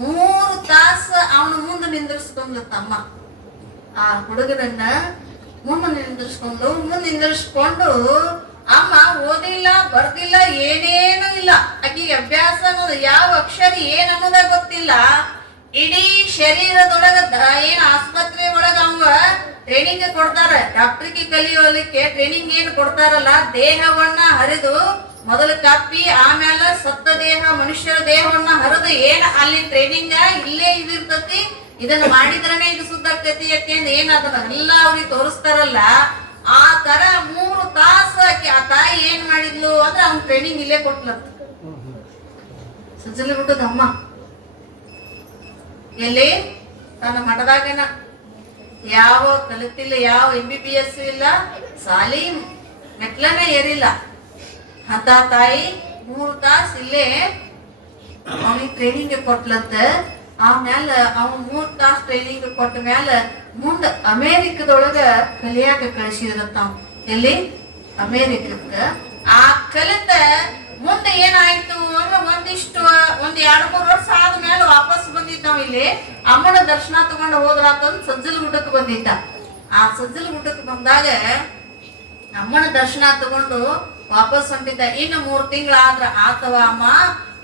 3 ತಾಸು ಅವನ ಮುಂದೆ ನಿಂದಿರ್ಸ್ಕೊಂಡ್ಲು ತಮ್ಮ. ಆ ಹುಡುಗನನ್ನ ಮುಂದೆ ನಿಂದಿರ್ಸ್ಕೊಂಡು ಅಮ್ಮ ಓದಿಲ್ಲ ಬರ್ದಿಲ್ಲ ಏನೇನು ಇಲ್ಲ, ಆಕಿಗೆ ಅಭ್ಯಾಸ ಅನ್ನೋದು ಯಾವ ಅಕ್ಷರ ಏನ್ ಅನ್ನೋದ ಗೊತ್ತಿಲ್ಲ. ಇಡೀ ಶರೀರದೊಳಗ ಏನ್ ಆಸ್ಪತ್ರೆ ಒಳಗ ಅವಂಗ ಟ್ರೈನಿಂಗ್ ಕೊಡ್ತಾರ, ಡಾಕ್ಟರ್ಗೆ ಕಲಿಯೋಲಿಕ್ಕೆ ಟ್ರೈನಿಂಗ್ ಏನ್ ಕೊಡ್ತಾರಲ್ಲ, ದೇಹವನ್ನ ಹರಿದು ಮೊದಲು ಕಪ್ಪಿ ಆಮೇಲೆ ಸತ್ತ ದೇಹ ಮನುಷ್ಯರ ದೇಹವನ್ನ ಹರಿದು ಏನ್ ಅಲ್ಲಿ ಟ್ರೈನಿಂಗ್ ಇಲ್ಲೇ ಇದಿರ್ತತಿ, ಇದನ್ನ ಮಾಡಿದ್ರನೆ ಇದು ಸುದ್ದಾಗ್ತೈತಿ ಯಾಕೆಂದ್ರೆ ಏನ್ ಅದನ್ನ ಎಲ್ಲ ಅವ್ರಿಗೆ ತೋರಿಸ್ತಾರಲ್ಲ, ಆ ತರ 3 ತಾಸು ಆ ತಾಯಿ ಏನ್ ಮಾಡಿದ್ಲು ಅಂದ್ರೆ ಅವ್ನ ಟ್ರೈನಿಂಗ್ ಇಲ್ಲೇ ಕೊಟ್ಲಂತ. ಸಜ್ಜಲಿ ಬಿಟ್ಟದಮ್ಮ ಎಲ್ಲಿ ತನ್ನ ಮಠದಾಗನ ಯಾವ ಕಲಿತಿಲ್ಲ, ಯಾವ MBBS ಇಲ್ಲ, ಸಾಲಿ ಮೆಟ್ಲನೇ ಏರಿಲ್ಲ ಅಂತ ತಾಯಿ 3 ತಾಸು ಇಲ್ಲೇ ಅವನಿಗೆ ಟ್ರೈನಿಂಗ್ ಕೊಟ್ಲಂತ. ಆಮ್ಯಾಲ ಅವ್ನು 3 ತಾಸು ಟ್ರೈನಿಂಗ್ ಕೊಟ್ಟ ಮ್ಯಾಲ ಮುಂದ ಅಮೇರಿಕದೊಳಗ ಕಲಿಯಾಕ ಕಳಿಸಿದ್ರಂತ. ಎಲ್ಲಿ ಅಮೇರಿಕಕ್ಕ ಆ ಕಲಿತ ಮುಂದೆ ಏನಾಯ್ತು ಅಂದ್ರೆ ಒಂದ್ 2-3 ವರ್ಷ ಆದ್ಮೇಲೆ ವಾಪಸ್ ಬಂದಿದ್ದಾವ. ಇಲ್ಲಿ ಅಮ್ಮನ ದರ್ಶನ ತಗೊಂಡು ಹೋದ್ರಾತಂದ್ ಸಜ್ಜಲ ಗುಡ್ಡಕ್ಕೆ ಬಂದಿದ್ದ. ಆ ಸಜ್ಜಲ ಗುಡ್ಡಕ್ಕೆ ಬಂದಾಗ ಅಮ್ಮನ ದರ್ಶನ ತಗೊಂಡು ವಾಪಸ್ ಹೊಂಟಿದ್ದ. ಇನ್ನು 3 ತಿಂಗಳಾದ್ರ ಆತವ ಅಮ್ಮ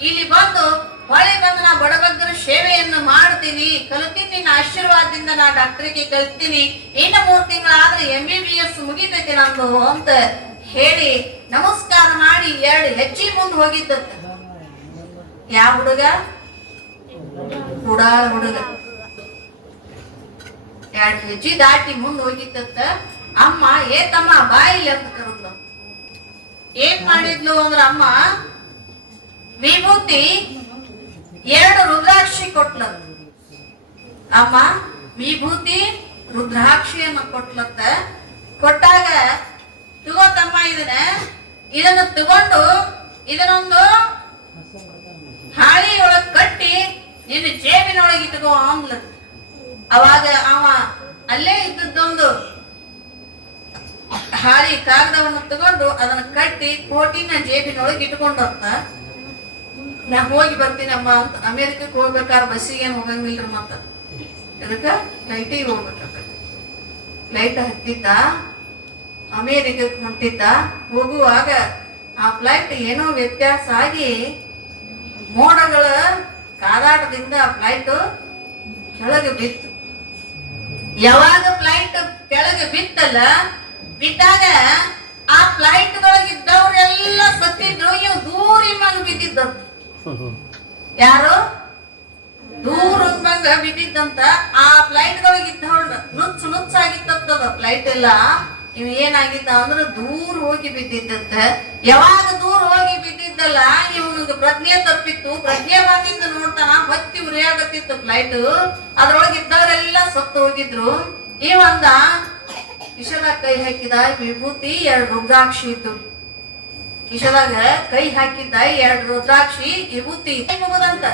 ಇಲ್ಲಿ ಬಂದು ಹೊಳೆ ಬಂದು ನಾ ಬಡಬಗ್ಗರ ಸೇವೆಯನ್ನು ಮಾಡ್ತೀನಿ, ಕಲಿತೀನಿ, ನಿನ್ನ ಆಶೀರ್ವಾದದಿಂದ ನಾ ಡಾಕ್ಟರಿಗೆ ಕಲಿತೀನಿ, ಇನ್ನು 3 ತಿಂಗಳಾದ್ರೆ MBBS ಮುಗಿತೈತಿ ನಂದು ಅಂತ ಹೇಳಿ ನಮಸ್ಕಾರ ಮಾಡಿ 2 ಹೆಜ್ಜೆ ಮುಂದೆ ಹೋಗಿದ್ದಂತ. ಯಾವ ಹುಡುಗ? ಹುಡಾಳ ಹುಡುಗ. 2 ಹೆಜ್ಜೆ ದಾಟಿ ಮುಂದೆ ಹೋಗಿದ್ದಂತ. ಅಮ್ಮ ಏ ತಮ್ಮ ಬಾಯಿಲಿ ಅಂತ ಕರೆದ್ಲು. ಏನ್ ಮಾಡಿದ್ಲು ಅಂದ್ರ ಅಮ್ಮ ವಿಭೂತಿ 2 ರುದ್ರಾಕ್ಷಿ ಕೊಟ್ಲಂತ. ಅಮ್ಮ ವಿಭೂತಿ ರುದ್ರಾಕ್ಷಿಯನ್ನು ಕೊಟ್ಲಂತ. ಕೊಟ್ಟಾಗ ತಗೋತಮ್ಮ ಇದನ್ನ ತಗೊಂಡು ಇದನ್ನೊಂದು ಹಾಳಿ ಒಳಗ್ ಕಟ್ಟಿ ನಿನ್ನ ಜೇಬಿನೊಳಗೆ ಇಟ್ಕೋ ಅಂದ್ಲ. ಅವಾಗ ಅವ ಅಲ್ಲೇ ಇದ್ದದ್ದೊಂದು ಹಾಳಿ ಕಾಗದವನ್ನು ತಗೊಂಡು ಅದನ್ನ ಕಟ್ಟಿ ಕೋಟಿನ ಜೇಬಿನೊಳಗೆ ಇಟ್ಕೊಂಡಂತ. ನಾ ಹೋಗಿ ಬರ್ತೀನಮ್ಮ ಅಂತ. ಅಮೇರಿಕಕ್ಕೆ ಹೋಗ್ಬೇಕಾದ್ರೆ ಬಸ್ಸಿಗೆ ಏನ್ ಹೋಗಂಗಿಲ್ರಿ. ಮತ್ತ ಅದಕ್ಕ ಫ್ಲೈಟಿಗೆ ಹೋಗ್ಬೇಕಂತ. ಫ್ಲೈಟ್ ಹತ್ತಿದ್ದ, ಅಮೇರಿಕಕ್ಕೆ ಹೊಂಟಿದ್ದ. ಹೋಗುವಾಗ ಆ ಫ್ಲೈಟ್ ಏನೋ ವ್ಯತ್ಯಾಸ ಆಗಿ ಮೋಡಗಳ ಕಾದಾಟದಿಂದ ಫ್ಲೈಟ್ ಕೆಳಗೆ ಬಿತ್ತು. ಯಾವಾಗ ಫ್ಲೈಟ್ ಕೆಳಗೆ ಬಿತ್ತಲ್ಲ, ಬಿಟ್ಟಾಗ ಆ ಫ್ಲೈಟ್ ಒಳಗಿದ್ದವ್ರೆಲ್ಲ ಸತ್ತಿದ್ರು. ಇವ್ ದೂರ ಮಂಗ ಬಿದ್ದಿದ್ದಂತ. ಯಾರು? ದೂರ ಮಂಗ ಬಿದ್ದಿದ್ದಂತ. ಆ ಫ್ಲೈಟ್ ಒಳಗಿದ್ದವ್ರ ನುಚ್ಚಾಗಿತ್ತದ ಫ್ಲೈಟ್ ಎಲ್ಲ. ಇವ್ ಏನಾಗಿದ್ದ ಅಂದ್ರೆ ದೂರ ಹೋಗಿ ಬಿದ್ದಿದ್ದಂತ. ಯಾವಾಗ ದೂರ ಹೋಗಿ ಬಿದ್ದಿದ್ದಲ್ಲ, ಇವನಿಗೆ ಪ್ರಜ್ಞೆ ತಪ್ಪಿತ್ತು. ಪ್ರಜ್ಞೆ ಬಂದಿಂದ ನೋಡ್ತಾನ, ಹೊತ್ತಿ ಉರಿಯಾಗತ್ತಿತ್ತು ಫ್ಲೈಟ್. ಅದ್ರೊಳಗಿದ್ದವರೆಲ್ಲ ಸತ್ತು ಹೋಗಿದ್ರು. ಇವಂದ ಕಿಶದಾಗ ಕೈ ಹಾಕಿದ ವಿಭೂತಿ 2 ರುದ್ರಾಕ್ಷಿ ಇತ್ತು. ಕಿಶದಾಗ ಕೈ ಹಾಕಿದ್ದ 2 ರುದ್ರಾಕ್ಷಿ ವಿಭೂತಿ ಮುಗದಂತ.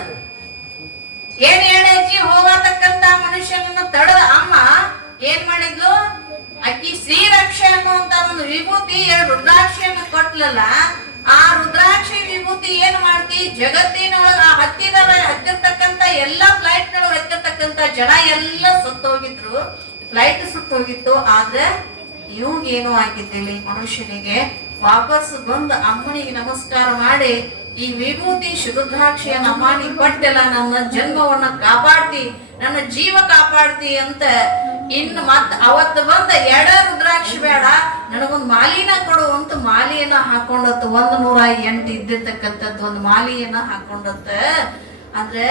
ಏನ್ 2 ಹೆಜ್ಜೆ ಹೋಗತಕ್ಕಂತ ಮನುಷ್ಯನನ್ನ ತಡದ ಅಮ್ಮ ಏನ್ ಮಾಡಿದ್ಲು? ಅಕ್ಕಿ ಶ್ರೀರಕ್ಷೆ ಅನ್ನುವಂತ ಒಂದು ವಿಭೂತಿ 2 ರುದ್ರಾಕ್ಷಿಯನ್ನು ಕೊಟ್ಲಲ್ಲ. ಆ ರುದ್ರಾಕ್ಷಿ ವಿಭೂತಿ ಏನ್ ಮಾಡ್ತಿ? ಜಗತ್ತಿನೊಳಗ ಹತ್ತಿರ್ತಕ್ಕಂತ ಎಲ್ಲಾ ಫ್ಲೈಟ್ ನೊಳಗ ಹತ್ತಿರ್ತಕ್ಕಂತ ಜನ ಎಲ್ಲ ಸುತ್ತೋಗಿದ್ರು. ಫ್ಲೈಟ್ ಸುತ್ತೋಗಿತ್ತು. ಆದ್ರೆ ಇವ್ಗೇನು ಆಗಿದ್ದಿಲ್ಲ. ಮನುಷ್ಯನಿಗೆ ವಾಪಸ್ ಬಂದು ಅಮ್ಮನಿಗೆ ನಮಸ್ಕಾರ ಮಾಡಿ ಈ ವಿಭೂತಿ ರುದ್ರಾಕ್ಷಿಯನ್ನ ಅಮ್ಮನಿಗೆ ಕೊಟ್ಟೆಲ್ಲ, ನನ್ನ ಜನ್ಮವನ್ನ ಕಾಪಾಡ್ತಿ, ನನ್ನ ಜೀವ ಕಾಪಾಡ್ತಿ ಅಂತ. ಇನ್ನು ಮತ್ ಅವತ್ತು ಬಂದ 2 ರುದ್ರಾಕ್ಷಿ ಬೇಡ, ನನಗೊಂದು ಮಾಲಿನ ಕೊಡು ಅಂತ ಮಾಲಿಯನ್ನ ಹಾಕೊಂಡತ್ತ. 108 ಇದ್ದಿರ್ತಕ್ಕಂಥದ್ದು ಒಂದು ಮಾಲಿಯನ್ನ ಹಾಕೊಂಡತ್ತ. ಅಂದ್ರೆ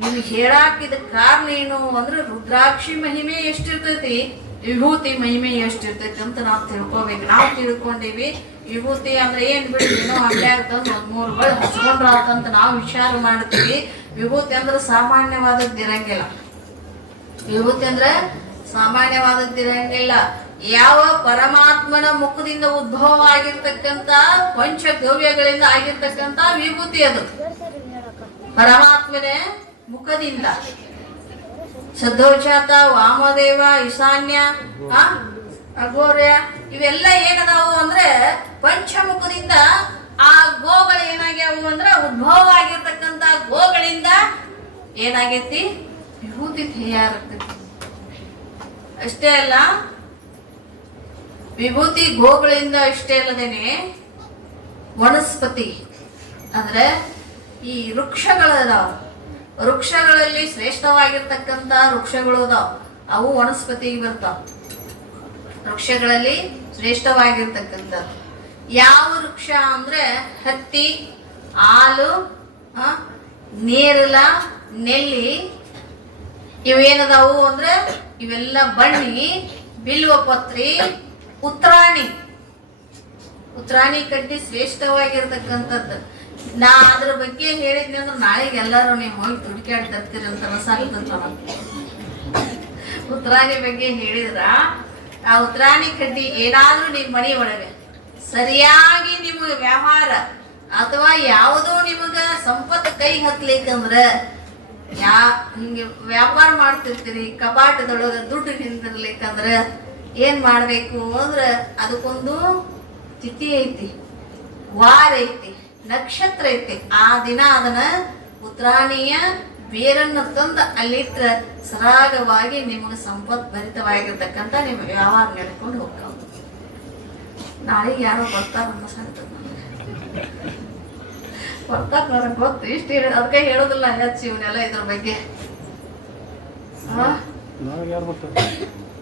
ನಿಮ್ಗೆ ಹೇಳಾಕಿದ ಕಾರಣ ಏನು ಅಂದ್ರೆ ರುದ್ರಾಕ್ಷಿ ಮಹಿಮೆ ಎಷ್ಟಿರ್ತೈತಿ, ವಿಭೂತಿ ಮಹಿಮೆ ಎಷ್ಟಿರ್ತೈತಿ ಅಂತ ನಾವು ತಿಳ್ಕೊಬೇಕು. ನಾವು ತಿಳ್ಕೊಂಡಿವಿ ವಿಭೂತಿ ಅಂದ್ರೆ ಏನ್ ಬಿಡಿ, ಏನೋ ಅಂಗಡಿಯಾಗ ತಂದು 1-3 ಬಳಿ ಹಚ್ಕೊಂಡ್ರ ಅಂತ ನಾವು ವಿಚಾರ ಮಾಡ್ತೀವಿ. ವಿಭೂತಿ ಅಂದ್ರೆ ಸಾಮಾನ್ಯವಾದದ್ದಿರಂಗಿಲ್ಲ. ವಿಭೂತಿ ಅಂದ್ರೆ ಸಾಮಾನ್ಯವಾದದ್ದಿರಂಗಿಲ್ಲ. ಯಾವ ಪರಮಾತ್ಮನ ಮುಖದಿಂದ ಉದ್ಭವ ಆಗಿರ್ತಕ್ಕಂತ ಪಂಚಗವ್ಯಗಳಿಂದ ಆಗಿರ್ತಕ್ಕಂತ ವಿಭೂತಿ ಅದು. ಪರಮಾತ್ಮನೇ ಮುಖದಿಂದ ಸದ್ದೋಜಾತ, ವಾಮದೇವ, ಈಶಾನ್ಯ, ಅಘೋರ್ಯ ಇವೆಲ್ಲ ಏನದಾವು ಅಂದ್ರೆ ಪಂಚಮುಖದಿಂದ ಆ ಗೋಗಳು ಏನಾಗ್ಯಾವು ಅಂದ್ರೆ ಉದ್ಭವ ಆಗಿರ್ತಕ್ಕಂತ ಗೋಗಳಿಂದ ಏನಾಗೈತಿ? ವಿಭೂತಿ ತಯಾರಾಗ್ತೈತಿ. ಅಷ್ಟೇ ಅಲ್ಲ, ವಿಭೂತಿ ಗೋಗಳಿಂದ ಅಷ್ಟೇ ಅಲ್ಲದೇನೆ ವನಸ್ಪತಿ ಅಂದ್ರೆ ಈ ವೃಕ್ಷಗಳದಾವ. ವೃಕ್ಷಗಳಲ್ಲಿ ಶ್ರೇಷ್ಠವಾಗಿರ್ತಕ್ಕಂತ ವೃಕ್ಷಗಳು ಅದಾವ. ಅವು ವನಸ್ಪತಿಗೆ ಬರ್ತಾವ. ವೃಕ್ಷಗಳಲ್ಲಿ ಶ್ರೇಷ್ಠವಾಗಿರ್ತಕ್ಕಂಥ ಯಾವ ವೃಕ್ಷ ಅಂದ್ರೆ ಹತ್ತಿ, ಆಲು, ನೇರಲ, ನೆಲ್ಲಿ ಇವೇನದಾವು ಅಂದ್ರೆ ಇವೆಲ್ಲ ಬನ್ನಿ, ಬಿಲ್ವ ಪತ್ರಿ, ಉತ್ರಾಣಿ ಕಡ್ಡಿ ಶ್ರೇಷ್ಠವಾಗಿರ್ತಕ್ಕಂಥದ್ದು. ನಾ ಅದ್ರ ಬಗ್ಗೆ ಹೇಳಿದ್ನಿ ಅಂದ್ರೆ ನಾಳೆಗೆ ಎಲ್ಲರೂ ನೀವು ಹೋಗಿ ತುಡುಕಾಡಿ ತರ್ತೀರಿ ಅಂತ ಅನ್ಸಾಗ್ತದ. ಉತ್ರಾಣಿ ಬಗ್ಗೆ ಹೇಳಿದ್ರ ಆ ಉತ್ರಾಣಿ ಕಡ್ಡಿ ಏನಾದ್ರೂ ನಿಮ್ ಮನೆ ಒಳಗೆ ಸರಿಯಾಗಿ ನಿಮಗೆ ವ್ಯವಹಾರ ಅಥವಾ ಯಾವುದೋ ನಿಮಗ ಸಂಪತ್ತು ಕೈ ಹತ್ಲಿಕ್ಕಂದ್ರ ಹಿಂಗೆ ವ್ಯಾಪಾರ ಮಾಡ್ತಿರ್ತೀರಿ, ಕಪಾಟದೊಳಗ ದುಡ್ಡು ನಿಂದಿರ್ಲಿಕ್ಕಂದ್ರ ಏನ್ ಮಾಡ್ಬೇಕು ಅಂದ್ರ ಅದಕ್ಕೊಂದು ತಿಥಿ ಐತಿ, ವಾರ ಐತಿ, ನಕ್ಷತ್ರ ಐತಿ. ಆ ದಿನ ಅದನ್ನ ಉತ್ರಾಣಿಯ ಬೇರನ್ನು ತಂದು ಅಲ್ಲಿಟ್ರ ಸರಾಗವಾಗಿ ನಿಮಗೆ ಸಂಪತ್ ಭರಿತವಾಗಿರ್ತಕ್ಕಂಥ ನಿಮ್ಮ ವ್ಯವಹಾರ ನಡ್ಕೊಂಡು ಹೋಗ್ತಾವ. ನಾಳೆಗೆ ಯಾರೋ ಬರ್ತಾರ ಬರ್ತಾರ ನನಗೆ ಗೊತ್ತು. ಇಷ್ಟು ಹೇಳಿ ಅದಕ್ಕೆ ಹೇಳೋದಿಲ್ಲ ಹೆಚ್ಚು ಇವನ್ನೆಲ್ಲ ಇದ್ರ ಬಗ್ಗೆ.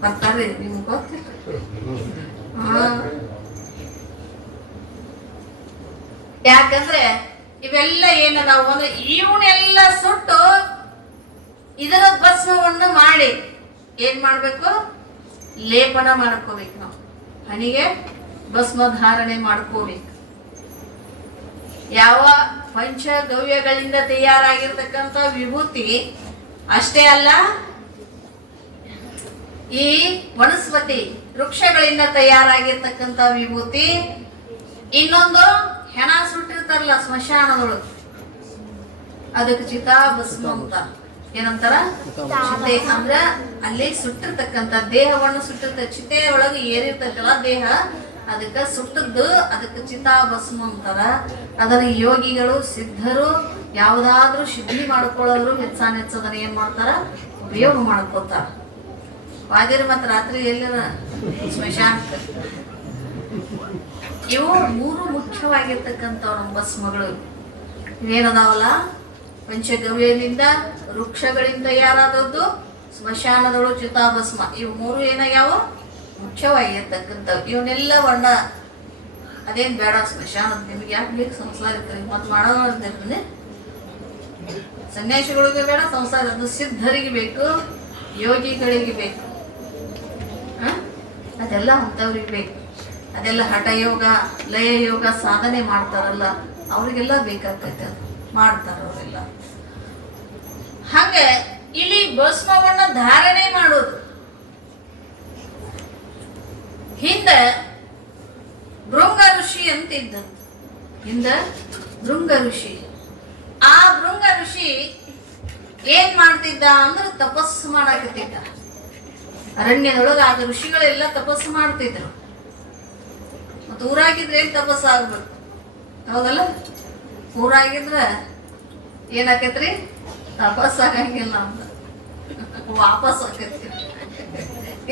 ಬರ್ತಾರ್ರಿ, ನಿಮ್ಗೆ ಗೊತ್ತಿಲ್ಲ. ಯಾಕಂದ್ರೆ ಇವೆಲ್ಲ ಏನದಾವು ಅಂದ್ರೆ ಇವನ್ನೆಲ್ಲ ಸುಟ್ಟು ಇದರ ಭಸ್ಮವನ್ನು ಮಾಡಿ ಏನ್ ಮಾಡ್ಬೇಕು, ಲೇಪನ ಮಾಡ್ಕೋಬೇಕು. ನಾವು ಹಣಿಗೆ ಭಸ್ಮ ಧಾರಣೆ ಮಾಡ್ಕೋಬೇಕು. ಯಾವ ಪಂಚಗವ್ಯಗಳಿಂದ ತಯಾರಾಗಿರ್ತಕ್ಕಂಥ ವಿಭೂತಿ ಅಷ್ಟೇ ಅಲ್ಲ, ಈ ವನಸ್ಪತಿ ವೃಕ್ಷಗಳಿಂದ ತಯಾರಾಗಿರ್ತಕ್ಕಂಥ ವಿಭೂತಿ, ಇನ್ನೊಂದು ಹೆಣ ಸುಟ್ಟಿರ್ತಾರಲ್ಲ ಸ್ಮಶಾನದೊಳಗೆ, ಅದಕ್ಕೆ ಚಿತಾಭಸ್ಮ ಅಂತ ಏನಂತಾರ, ಚಿತೆ ಅಂದ್ರ ಅಲ್ಲಿ ಸುಟ್ಟಿರ್ತಕ್ಕಂಥ ದೇಹವನ್ನು ಚಿತೆ ಒಳಗೆ ಏರಿರ್ತಕ್ಕಲ್ಲ ದೇಹ, ಅದಕ್ಕೆ ಸುಟ್ಟದ್ದು, ಅದಕ್ಕೆ ಚಿತಾಭಸ್ಮ ಅಂತಾರ. ಅದರ ಯೋಗಿಗಳು ಸಿದ್ಧರು ಯಾವ್ದಾದ್ರೂ ಸಿದ್ಧಿ ಮಾಡ್ಕೊಳ್ಳೋರು ಹೆಚ್ಚಾನೆಚ್ಚದನ್ನ ಏನ್ ಮಾಡ್ತಾರ, ಉಪಯೋಗ ಮಾಡ್ಕೋತಾರ. ವಾದಿರು ಮತ್ತ ರಾತ್ರಿ ಎಲ್ಲರ ಸ್ಮಶಾನಕ್ಕೆ. ಇವು ಮೂರು ಮುಖ್ಯವಾಗಿರ್ತಕ್ಕಂಥವ್ರ ಭಸ್ಮಗಳು. ಇವೇನದಾವಲ್ಲ, ಪಂಚಗವ್ಯದಿಂದ ವೃಕ್ಷಗಳಿಂದ ತಯಾರಾದದ್ದು, ಸ್ಮಶಾನದಳು ಚಿತಾಭಸ್ಮ, ಇವು ಮೂರು ಏನಾಗ್ಯಾವ ಮುಖ್ಯವಾಗಿರ್ತಕ್ಕಂಥವು. ಇವನ್ನೆಲ್ಲ ವರ್ಣ ಅದೇನ್ ಬೇಡ, ಸ್ಮಶಾನದ ನಿಮ್ಗೆ ಯಾಕೆ ಬೇಕು, ಸಂಸಾರ ಇರ್ತಾರೆ ಮತ್ತೆ ಮಾಡೋದಿರ್ತದೆ. ಸನ್ಯಾಸಿಗಳಿಗೆ ಬೇಡ ಸಂಸಾರ, ಅದು ಸಿದ್ಧರಿಗೆ ಬೇಕು, ಯೋಗಿಗಳಿಗೆ ಬೇಕು, ಅದೆಲ್ಲ ಅಂಥವ್ರಿಗೆ ಬೇಕು. ಅದೆಲ್ಲ ಹಠಯೋಗ ಲಯ ಯೋಗ ಸಾಧನೆ ಮಾಡ್ತಾರಲ್ಲ ಅವ್ರಿಗೆಲ್ಲ ಬೇಕಾಗ್ತೈತೆ, ಅದು ಮಾಡ್ತಾರ ಅವರೆಲ್ಲ. ಹಾಗೆ ಇಲ್ಲಿ ಭಸ್ಮವನ್ನ ಧಾರಣೆ ಮಾಡೋದು. ಹಿಂದೆ ಭೃಂಗ ಋಷಿ ಅಂತ ಇದ್ದಂತ, ಹಿಂದೆ ಭೃಂಗ ಋಷಿ. ಆ ಭೃಂಗ ಋಷಿ ಏನ್ ಮಾಡ್ತಿದ್ದ ಅಂದ್ರೆ ತಪಸ್ಸು ಮಾಡಾಕತ್ತಿದ್ದ ಅರಣ್ಯದೊಳಗ. ಆಗ ಋಷಿಗಳೆಲ್ಲ ತಪಸ್ಸು ಮಾಡ್ತಿದ್ರು. ಮತ್ತೆ ಊರಾಗಿದ್ರೆ ಏನ್ ತಪಸ್ಸು ಆಗ್ಬೇಕು, ಹೌದಲ್ಲ? ಊರಾಗಿದ್ರೆ ಏನಾಕೈತ್ರಿ, ತಪಸ್ಸು ಆಗಂಗಿಲ್ಲ ಅಂತ ವಾಪಸ್ ಆಕೈತಿ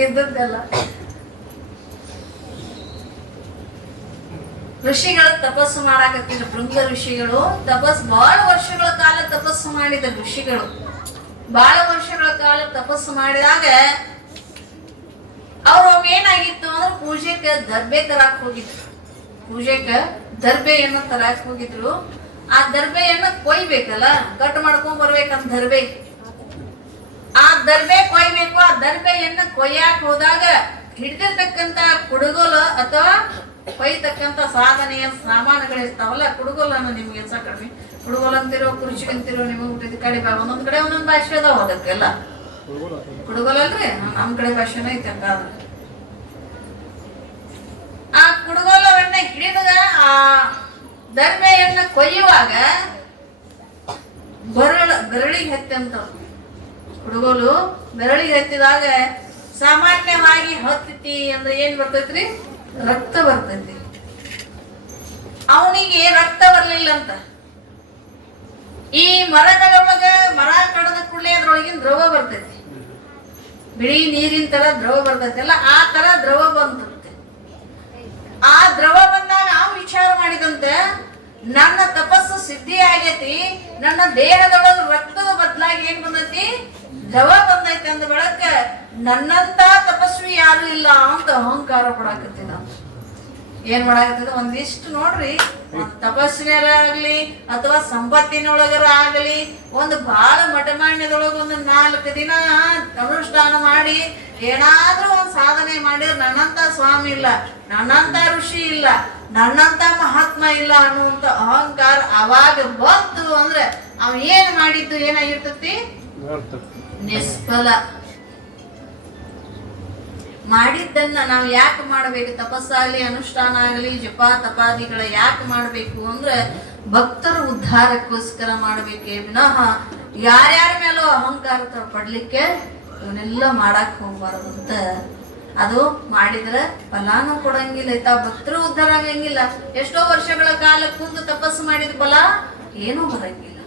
ಇದ್ದದ್ದೆಲ್ಲ. ಋಷಿಗಳು ತಪಸ್ಸು ಮಾಡಾಕತ್ತಿದ್ರು. ಭೃಂಗ ಋಷಿಗಳು ಬಹಳ ವರ್ಷಗಳ ಕಾಲ ತಪಸ್ಸು ಮಾಡಿದ ಋಷಿಗಳು. ಬಹಳ ವರ್ಷಗಳ ಕಾಲ ತಪಸ್ಸು ಮಾಡಿದಾಗ ಅವ್ರು ಏನಾಗಿತ್ತು ಅಂದ್ರೆ ಪೂಜೆಗೆ ದರ್ಬೆ ತರಾಕ್ ಹೋಗಿದ್ರು. ಪೂಜೆಗೆ ದರ್ಬೆಯನ್ನು ತರಾಕ್ ಹೋಗಿದ್ರು. ಆ ದರ್ಬೆಯನ್ನ ಕೊಯ್ಬೇಕಲ್ಲ, ಕಟ್ ಮಾಡ್ಕೊಂಡ್ ಬರ್ಬೇಕಂತ ದರ್ಬೆ. ಆ ದರ್ಬೆ ಕೊಯ್ಬೇಕು. ಆ ದರ್ಬೆಯನ್ನ ಕೊಯ್ಯಾಕ್ ಹೋದಾಗ ಹಿಡಿದಿರ್ತಕ್ಕಂತ ಕುಡುಗೋಲು ಅಥವಾ ಕೊಯ್ತಕ್ಕಂತ ಸಾಧನೆಯ ಸಾಮಾನುಗಳಿರ್ತಾವಲ್ಲ, ಕುಡುಗೋಲನ್ನು ನಿಮ್ಗೆ ಎಸ ಕಡಿಮೆ ಕುಡುಗೋಲು ಅಂತಿರೋ, ಕುರ್ಚಿ ಅಂತಿರೋ, ನಿಮಗೆ ಹುಟ್ಟಿದ ಕಡೆ ಒಂದೊಂದ್ ಕಡೆ ಒಂದೊಂದ್ ಭಾಷೆ ಅದಾವ ಅದಕ್ಕೆಲ್ಲ. ಕುಡುಗೋಲ ಅಲ್ರಿ, ನಮ್ ಕಡೆ ಭಾಷೆನ ಐತೆ ಹಂಗಾದ್ರೆ. ಆ ಕುಡುಗೋಲವನ್ನ ಹಿಡಿದ ಆ ದರ್ಬೆಯನ್ನ ಕೊಯ್ಯುವಾಗ ಬೆರಳಿಗೆ ಹತ್ತಂತ. ಕುಡುಗೋಲು ಬೆರಳಿಗೆ ಹತ್ತಿದಾಗ ಸಾಮಾನ್ಯವಾಗಿ ಹತ್ತತಿ ಅಂದ್ರೆ ಏನ್ ಬರ್ತೈತ್ರಿ, ರಕ್ತ ಬರ್ತೈತಿ. ಅವನಿಗೆ ರಕ್ತ ಬರ್ಲಿಲ್ಲ ಅಂತ. ಈ ಮರಗಳೊಳಗ ಮರ ಕಡದ ಕೂಡಲೇ ಅದ್ರೊಳಗಿನ ದ್ರವ ಬರ್ತೈತಿ, ಬಿಳಿ ನೀರಿನ ತರ ದ್ರವ ಬರ್ತೈತಲ್ಲ, ಆ ತರ ದ್ರವ ಬಂತಂತೆ. ಆ ದ್ರವ ಬಂದಾಗ ನಾವು ವಿಚಾರ ಮಾಡಿದಂತೆ, ನನ್ನ ತಪಸ್ಸು ಸಿದ್ಧಿ ಆಗೈತಿ, ನನ್ನ ದೇಹದೊಳಗ ರಕ್ತದ ಬದಲಾಗಿ ಏನ್ ಬಂದೈತಿ, ದ್ರವ ಬಂದೈತಿ ಅಂದ ಬೆಳಕ ನನ್ನಂತ ತಪಸ್ವಿ ಯಾರು ಇಲ್ಲ ಅಂತ ಅಹಂಕಾರ ಪಡಾಕತ್ತಿ. ನಾವು ಏನ್ ಮಾಡಾಕತ್ತದ, ಒಂದಿಷ್ಟು ನೋಡ್ರಿ, ತಪಸ್ಸಿನಾಗಲಿ ಅಥವಾ ಸಂಪತ್ತಿನೊಳಗರ ಆಗಲಿ, ಒಂದು ಬಹಳ ಮಠಮಾನ್ಯದೊಳಗ ಒಂದು 4 ದಿನ ಅನುಷ್ಠಾನ ಮಾಡಿ ಏನಾದ್ರೂ ಒಂದ್ ಸಾಧನೆ ಮಾಡಿದ್ರೆ ನನ್ನಂತ ಸ್ವಾಮಿ ಇಲ್ಲ, ನನ್ನಂತ ಋಷಿ ಇಲ್ಲ, ನನ್ನಂತ ಮಹಾತ್ಮ ಇಲ್ಲ ಅನ್ನುವಂತ ಅಹಂಕಾರ ಅವಾಗ ಬಂತು ಅಂದ್ರೆ ಅವ್ ಏನ್ ಮಾಡಿದ್ದು ಏನಾಗಿರ್ತತಿ, ನಿಷ್ಫಲ. ಮಾಡಿದ್ದನ್ನ ನಾವು ಯಾಕೆ ಮಾಡಬೇಕು, ತಪಸ್ಸಾಗಲಿ ಅನುಷ್ಠಾನ ಆಗಲಿ ಜಪ ತಪಾದಿಗಳ ಯಾಕೆ ಮಾಡಬೇಕು ಅಂದ್ರೆ ಭಕ್ತರ ಉದ್ಧಾರಕ್ಕೋಸ್ಕರ ಮಾಡಬೇಕೇ ವಿನಃ ಯಾರ್ಯಾರ ಮೇಲೂ ಅಹಂಕಾರ ಪಡ್ಲಿಕ್ಕೆ ಇವನ್ನೆಲ್ಲ ಮಾಡಕ್ ಹೋಗ್ಬಾರದು ಅಂತ. ಅದು ಮಾಡಿದ್ರೆ ಫಲಾನು ಕೊಡಂಗಿಲ್ಲ, ಭಕ್ತರು ಉದ್ಧಾರ ಆಗಂಗಿಲ್ಲ. ಎಷ್ಟೋ ವರ್ಷಗಳ ಕಾಲ ಕುಂದು ತಪಸ್ಸು ಮಾಡಿದ ಫಲ ಏನೂ ಬರಂಗಿಲ್ಲ.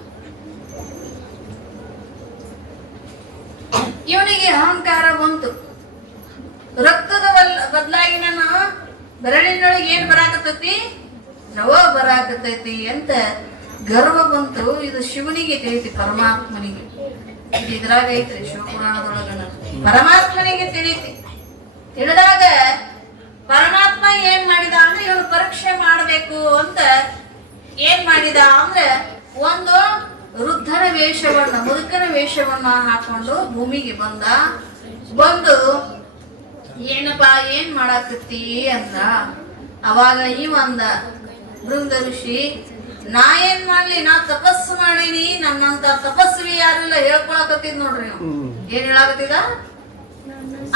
ಇವನಿಗೆ ಅಹಂಕಾರ ಬಂತು. ರಕ್ತದ ಬದಲಾಗಿ ನನ್ನ ಬೆರಳಿನೊಳಗೆ ಏನ್ ಬರಾಕತ್ತೈತಿ, ದ್ರವ ಬರಾಕತ್ತೈತಿ ಅಂತ ಗರ್ವ ಬಂತು. ಇದು ಶಿವನಿಗೆ ತಿಳಿತಿ, ಪರಮಾತ್ಮನಿಗೆ. ಇದು ಇದ್ರಾಗ ಐತ್ರಿ ಶಿವಪುರಾಣದೊಳಗನ. ಪರಮಾತ್ಮನಿಗೆ ತಿಳಿತಿ. ತಿಳಿದಾಗ ಪರಮಾತ್ಮ ಏನ್ ಮಾಡಿದ ಅಂದ್ರೆ ಇವನು ಪರೀಕ್ಷೆ ಮಾಡಬೇಕು ಅಂತ ಏನ್ ಮಾಡಿದ ಅಂದ್ರೆ ಒಂದು ವೃದ್ಧನ ವೇಷವನ್ನ ಮುದುಕನ ವೇಷವನ್ನ ಹಾಕೊಂಡು ಭೂಮಿಗೆ ಬಂದು ಏನಪ್ಪಾ ಏನ್ ಮಾಡಾಕತ್ತಿ ಅಂದ. ಅವಾಗ ಅಂದ ಭೃಂಗ ಋಷಿ, ನಾ ಏನ್ ಮಾಡ್ಲಿ, ನಾ ತಪಸ್ಸು ಮಾಡೀನಿ, ನನ್ನಂತ ತಪಸ್ವಿ ಯಾರಿಲ್ಲ ಹೇಳ್ಕೊಳಕತ್ತಿದ್ ನೋಡ್ರಿ. ಏನ್ ಹೇಳಾಕತ್ತಿದ,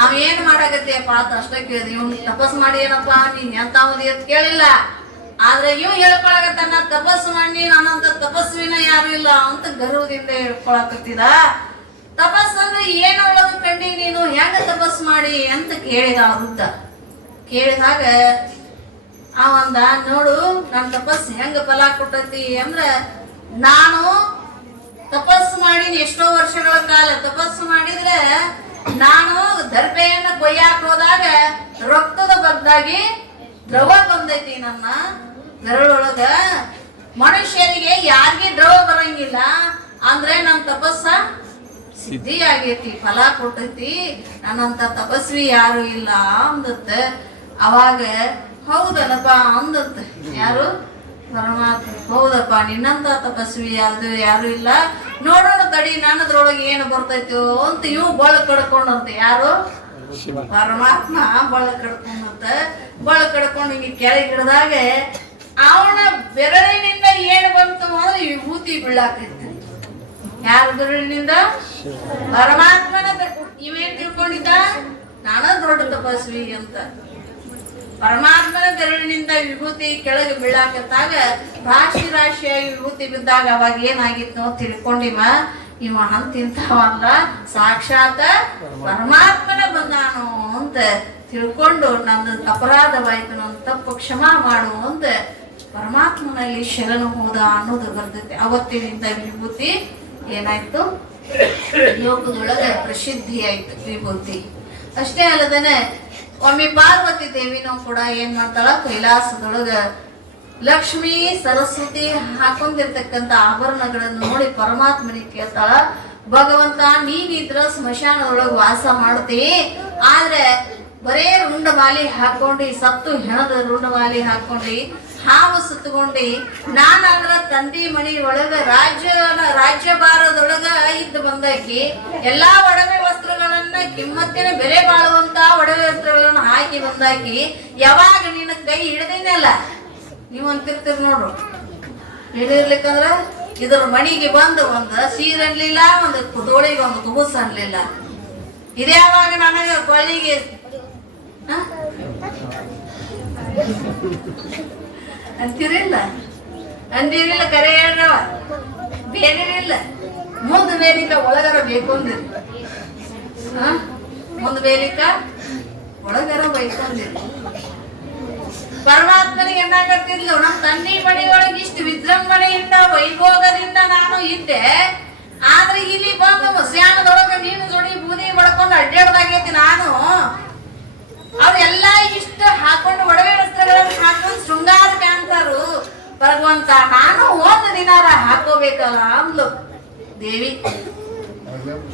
ಅವ ಏನ್ ಮಾಡಾಕತ್ತಿಯಪ್ಪ ಅಂತ ಅಷ್ಟ ಕೇಳಿದ. ಇವ್ ತಪಸ್ ಮಾಡಿ ಏನಪ್ಪಾ ನೀನ್ ಎಂತ ಅಂತ ಕೇಳಿಲ್ಲ. ಆದ್ರೆ ಇವ್ ಹೇಳ್ಕೊಳಕತ್ತಾನ, ತಪಸ್ಸು ಮಾಡಿ ನನ್ನಂತ ತಪಸ್ವಿನ ಯಾರು ಇಲ್ಲ ಅಂತ ಗರ್ವದಿಂದ ಹೇಳ್ಕೊಳಕತ್ತಿದ. ತಪಸ್ ಅಂದ್ರೆ ಏನೊಳಗ ಕಂಡಿ ನೀನು, ಹೆಂಗ ತಪಸ್ ಮಾಡಿ ಅಂತ ಕೇಳಿದ ವೃದ್ಧ. ಕೇಳಿದಾಗ ಅವಂದ, ನೋಡು ನನ್ ತಪಸ್ ಹೆಂಗ ಫಲ ಕೊಟ್ಟತಿ ಅಂದ್ರ, ನಾನು ತಪಸ್ಸು ಮಾಡೀನಿ ಎಷ್ಟೋ ವರ್ಷಗಳ ಕಾಲ. ತಪಸ್ಸು ಮಾಡಿದ್ರೆ ನಾನು ದರ್ಬೆಯನ್ನ ಕೊಯ್ಯಾಕ್ ಹೋದಾಗ ರಕ್ತದ ಬದ್ದಾಗಿ ದ್ರವ ಬಂದೈತಿ ನನ್ನ ಬೆರಳೊಳಗ. ಮನುಷ್ಯರಿಗೆ ಯಾರಿಗೆ ದ್ರವ ಬರಂಗಿಲ್ಲ ಅಂದ್ರೆ ನನ್ ತಪಸ್ಸ ಸಿದ್ಧಿ ಆಗೈತಿ, ಫಲ ಕೊಟ್ಟೈತಿ, ನನ್ನಂತ ತಪಸ್ವಿ ಯಾರು ಇಲ್ಲ ಅಂದತ್ತ. ಅವಾಗ ಹೌದಲ್ಲಪ್ಪ ಅಂದತ್ತ ಯಾರು, ಪರಮಾತ್ಮ. ಹೌದಪ್ಪ ನಿನ್ನಂತ ತಪಸ್ವಿ ಯಾರು ಇಲ್ಲ, ನೋಡೋಣ ತಡಿ ನನ್ನದ್ರೊಳಗೆ ಏನು ಬರ್ತೈತೋ ಅಂತ ಇವು ಬಳ ಕಡ್ಕೊಂಡಂತ. ಯಾರು, ಪರಮಾತ್ಮ ಬಳ ಕಡ್ಕೊಂಡಂತ. ಬಳ ಕಡ್ಕೊಂಡು ಹಿಂಗೆ ಕೆಳಗೆ ಹಿಡ್ದಾಗ ಅವನ ಬೆರಳಿನಿಂದ ಏನು ಬಂತು ಅಂದ್ರೆ ವಿಭೂತಿ ಬೀಳಾಕೈತಿ. ಯಾರ ಬೆರಳಿನಿಂದ, ಪರಮಾತ್ಮನ. ಇವೇನ್ ತಿಳ್ಕೊಂಡಿದ್ದ, ನಾನ ದೊಡ್ಡ ತಪಸ್ವಿ ಅಂತ. ಪರಮಾತ್ಮನ ಬೆರಳಿನಿಂದ ವಿಭೂತಿ ಕೆಳಗೆ ಬೀಳಾಕತ್ತಾಗ ರಾಶಿ ರಾಶಿಯಾಗಿ ವಿಭೂತಿ ಬಿದ್ದಾಗ ಅವಾಗ ಏನಾಗಿತ್ತು ತಿಳ್ಕೊಂಡಿವ, ಇವ ಅಂತಿಂತವಲ್ಲ, ಸಾಕ್ಷಾತ್ ಪರಮಾತ್ಮನ ಬಂದಾನು ಅಂತ ತಿಳ್ಕೊಂಡು ನನ್ನ ಅಪರಾಧವಾಯ್ತು, ನನ್ನ ತಪ್ಪು ಕ್ಷಮಾ ಮಾಡು ಅಂತ ಪರಮಾತ್ಮನಲ್ಲಿ ಶರಣು ಹೋದ ಅನ್ನೋದು ಬರ್ತೈತೆ. ಅವತ್ತಿನಿಂದ ವಿಭೂತಿ ಏನಾಯ್ತು, ಲೋಕದೊಳಗೆ ಪ್ರಸಿದ್ಧಿ ಆಯ್ತು ವಿಭೂತಿ. ಅಷ್ಟೇ ಅಲ್ಲದನೆ ಒಮ್ಮೆ ಪಾರ್ವತಿ ದೇವಿನೂ ಕೂಡ ಏನ್ ಮಾಡ್ತಾಳ, ಕೈಲಾಸದೊಳಗ ಲಕ್ಷ್ಮೀ ಸರಸ್ವತಿ ಹಾಕೊಂಡಿರ್ತಕ್ಕಂಥ ಆಭರಣಗಳನ್ನು ನೋಡಿ ಪರಮಾತ್ಮನಿಗೆ ಕೇಳ್ತಾಳ, ಭಗವಂತ ನೀನಿದ್ರ ಸ್ಮಶಾನದೊಳಗ ವಾಸ ಮಾಡ್ತಿ, ಆದ್ರೆ ಬರೇ ರುಂಡಮಾಲಿ ಹಾಕೊಂಡಿ, ಸತ್ತು ಹೆಣದ ರುಂಡಮಾಲಿ ಹಾಕೊಂಡಿ, ಹಾವು ಸುತ್ತಕೊಂಡಿ, ನಾನಾದ್ರ ತಂದಿ ಮಣಿ ಒಳಗ ರಾಜ್ಯಭಾರದೊಳಗ ಇದ್ದು ಬಂದಾಕಿ, ಎಲ್ಲಾ ಒಡವೆ ವಸ್ತ್ರಗಳನ್ನ ಕಿಮ್ಮತ್ತಿನ ಬೆಲೆ ಬಾಳುವಂತ ಒಡವೆ ವಸ್ತ್ರಗಳನ್ನ ಹಾಕಿ ಬಂದಾಕಿ, ಯಾವಾಗ ನಿನ್ನ ಕೈ ಹಿಡ್ದಿನಲ್ಲ, ನೀವು ಅಂತಿರ್ತೀರಿ ನೋಡ್ರು, ಹಿಡಿರ್ಲಿಕ್ಕಂದ್ರ ಇದ್ರ ಮಣಿಗೆ ಬಂದು ಒಂದು ಸೀರೆ ಅನ್ಲಿಲ್ಲ, ಒಂದು ತೋಳಿಗೆ ಒಂದು ಕುಬುಸ್ ಅನ್ಲಿಲ್ಲ. ಇದೇ ಯಾವಾಗ ನನಗ ಕೊಳ್ಳಿಗೆ ಅಂತಿರಿಲ್ಲ, ಅಂದಿರಿಲ್ಲ, ಕರೆ ಹೇಳ್ರವ, ಬೇರಿಲ್ಲ, ಮುಂದ್ ಬೇರಿಕ ಒಳಗರ ಬೇಕು ಅಂದಿರಿ, ಮುಂದ್ ಬೇರಿಕ ಒಳಗರ ಬೈಕೊಂಡಿರಿ. ಪರಮಾತ್ಮನಿಗೆ ಏನಾಗತ್ತಿದ್ಲು, ನಮ್ಮ ತಂದಿ ಮಣಿ ಒಳಗೆ ಇಷ್ಟು ವಿಜೃಂಭಣೆಯಿಂದ ವೈಭೋಗದಿಂದ ನಾನು ಇದ್ದೆ, ಆದ್ರೆ ಇಲ್ಲಿ ಬಂದು ಸ್ಯಾನದೊಳಗ ನೀನು ಜೋಡಿ ಬೂದಿ ಬಡ್ಕೊಂಡು ಅಡ್ಡಾಡ್ದಾಗೈತಿ ನಾನು. ಅವ್ರೆಲ್ಲ ಇಷ್ಟು ಹಾಕೊಂಡು ಒಡವೆ ವಸ್ತ್ರಗಳನ್ನು ಹಾಕೊಂಡು ಶೃಂಗಾರ ಕಾಣ್ತಾರು, ಭಗವಂತ ನಾನು ಒಂದು ದಿನಾರ ಹಾಕೋಬೇಕಲ್ಲ ಅಂದ್ಲು ದೇವಿ.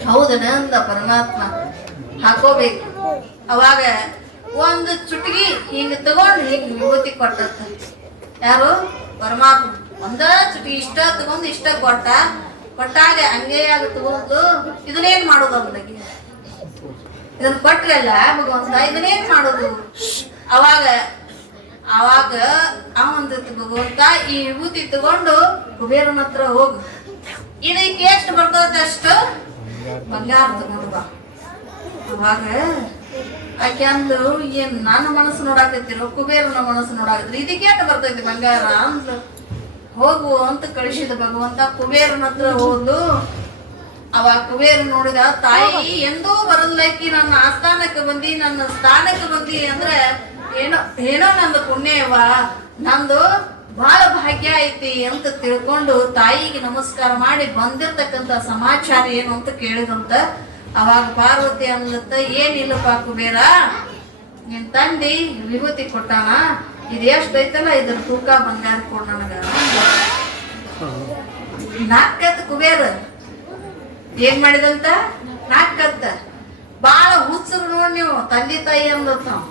ಹೌದನ ಅಂದ ಪರಮಾತ್ಮ, ಹಾಕೋಬೇಕು. ಅವಾಗ ಒಂದು ಚುಟಗಿ ಹಿಂಗ ತಗೊಂಡು ಹಿಂಗ ವಿಭೂತಿ ಕೊಟ್ಟತ್ತ. ಯಾರು, ಪರಮಾತ್ಮ. ಒಂದ ಚುಟಗಿ ಇಷ್ಟ ತಗೊಂಡು ಇಷ್ಟ ಕೊಟ್ಟಾಗ ಹಂಗೆ ಆಗ ತಗೊಂಡು ಇದನ್ನೇನ್ ಮಾಡೋದು ಅಂದಾಗಿ, ಇದನ್ನ ಕೊಟ್ರಲ್ಲ ಭಗವಂತ, ಇದನ್ನೇನ್ ಮಾಡೋದು. ಅವಾಗ ಅವಂದತ್ತು ಭಗವಂತ, ಈ ವಿಭೂತಿ ತಗೊಂಡು ಕುಬೇರನ ಹತ್ರ ಹೋಗು, ಇದಕ್ಕೆ ಎಷ್ಟು ಬರ್ತದೆ ಅಷ್ಟು ಬಂಗಾರ ತಗೊಂಡು ಬಾ. ಅವಾಗ ಆಕೆ ಅಂದ್ರು, ಏನ್ ನನ್ನ ಮನಸ್ಸು ನೋಡಾಕತ್ತಿರೋ ಕುಬೇರನ ಮನಸ್ಸು ನೋಡಾಕತ್ರಿ, ಇದಕ್ಕೆ ಎಷ್ಟು ಬರ್ತೈತಿ ಬಂಗಾರ ಅಂದ್ಲು. ಹೋಗು ಅಂತ ಕಳಿಸಿದ ಭಗವಂತ. ಕುಬೇರನ ಹತ್ರ ಹೋದ್ಲು. ಅವಾಗ ಕುಬೇರ ನೋಡಿದ, ತಾಯಿ ಎಂದೂ ಬರಲ್ಲಕ್ಕಿ ನನ್ನ ಆಸ್ಥಾನಕ್ಕೆ ಬಂದಿ, ನನ್ನ ಸ್ಥಾನಕ್ಕೆ ಬಂದಿ ಅಂದ್ರೆ ಏನೋ ನಂದು ಪುಣ್ಯವ, ನಂದು ಬಹಳ ಭಾಗ್ಯ ಐತಿ ಅಂತ ತಿಳ್ಕೊಂಡು ತಾಯಿಗೆ ನಮಸ್ಕಾರ ಮಾಡಿ ಬಂದಿರ್ತಕ್ಕಂಥ ಸಮಾಚಾರ ಏನು ಅಂತ ಕೇಳಿದಂತ. ಅವಾಗ ಪಾರ್ವತಿ ಅಂದತ್ತ, ಏನಿಲ್ಲಪ್ಪ ಕುಬೇರ, ನಿನ್ ತಂದಿ ವಿಭೂತಿ ಕೊಟ್ಟಾನ, ಇದು ಎಷ್ಟೈತಲ್ಲ ಇದ್ರ ತೂಕ ಬಂಗಾರ ಕೊಡ ನನಗ. ನಾಲ್ಕತ್ತು ಕುಬೇರ ಏನ್ ಮಾಡಿದಂತ, ನಾಲ್ಕತ್ತ ಬಾಳ ಹುಚ್ಚರು ನೋಡಿ ನೀವು ತಂದೆ ತಾಯಿ ಅಂದತ್ ನಾವು.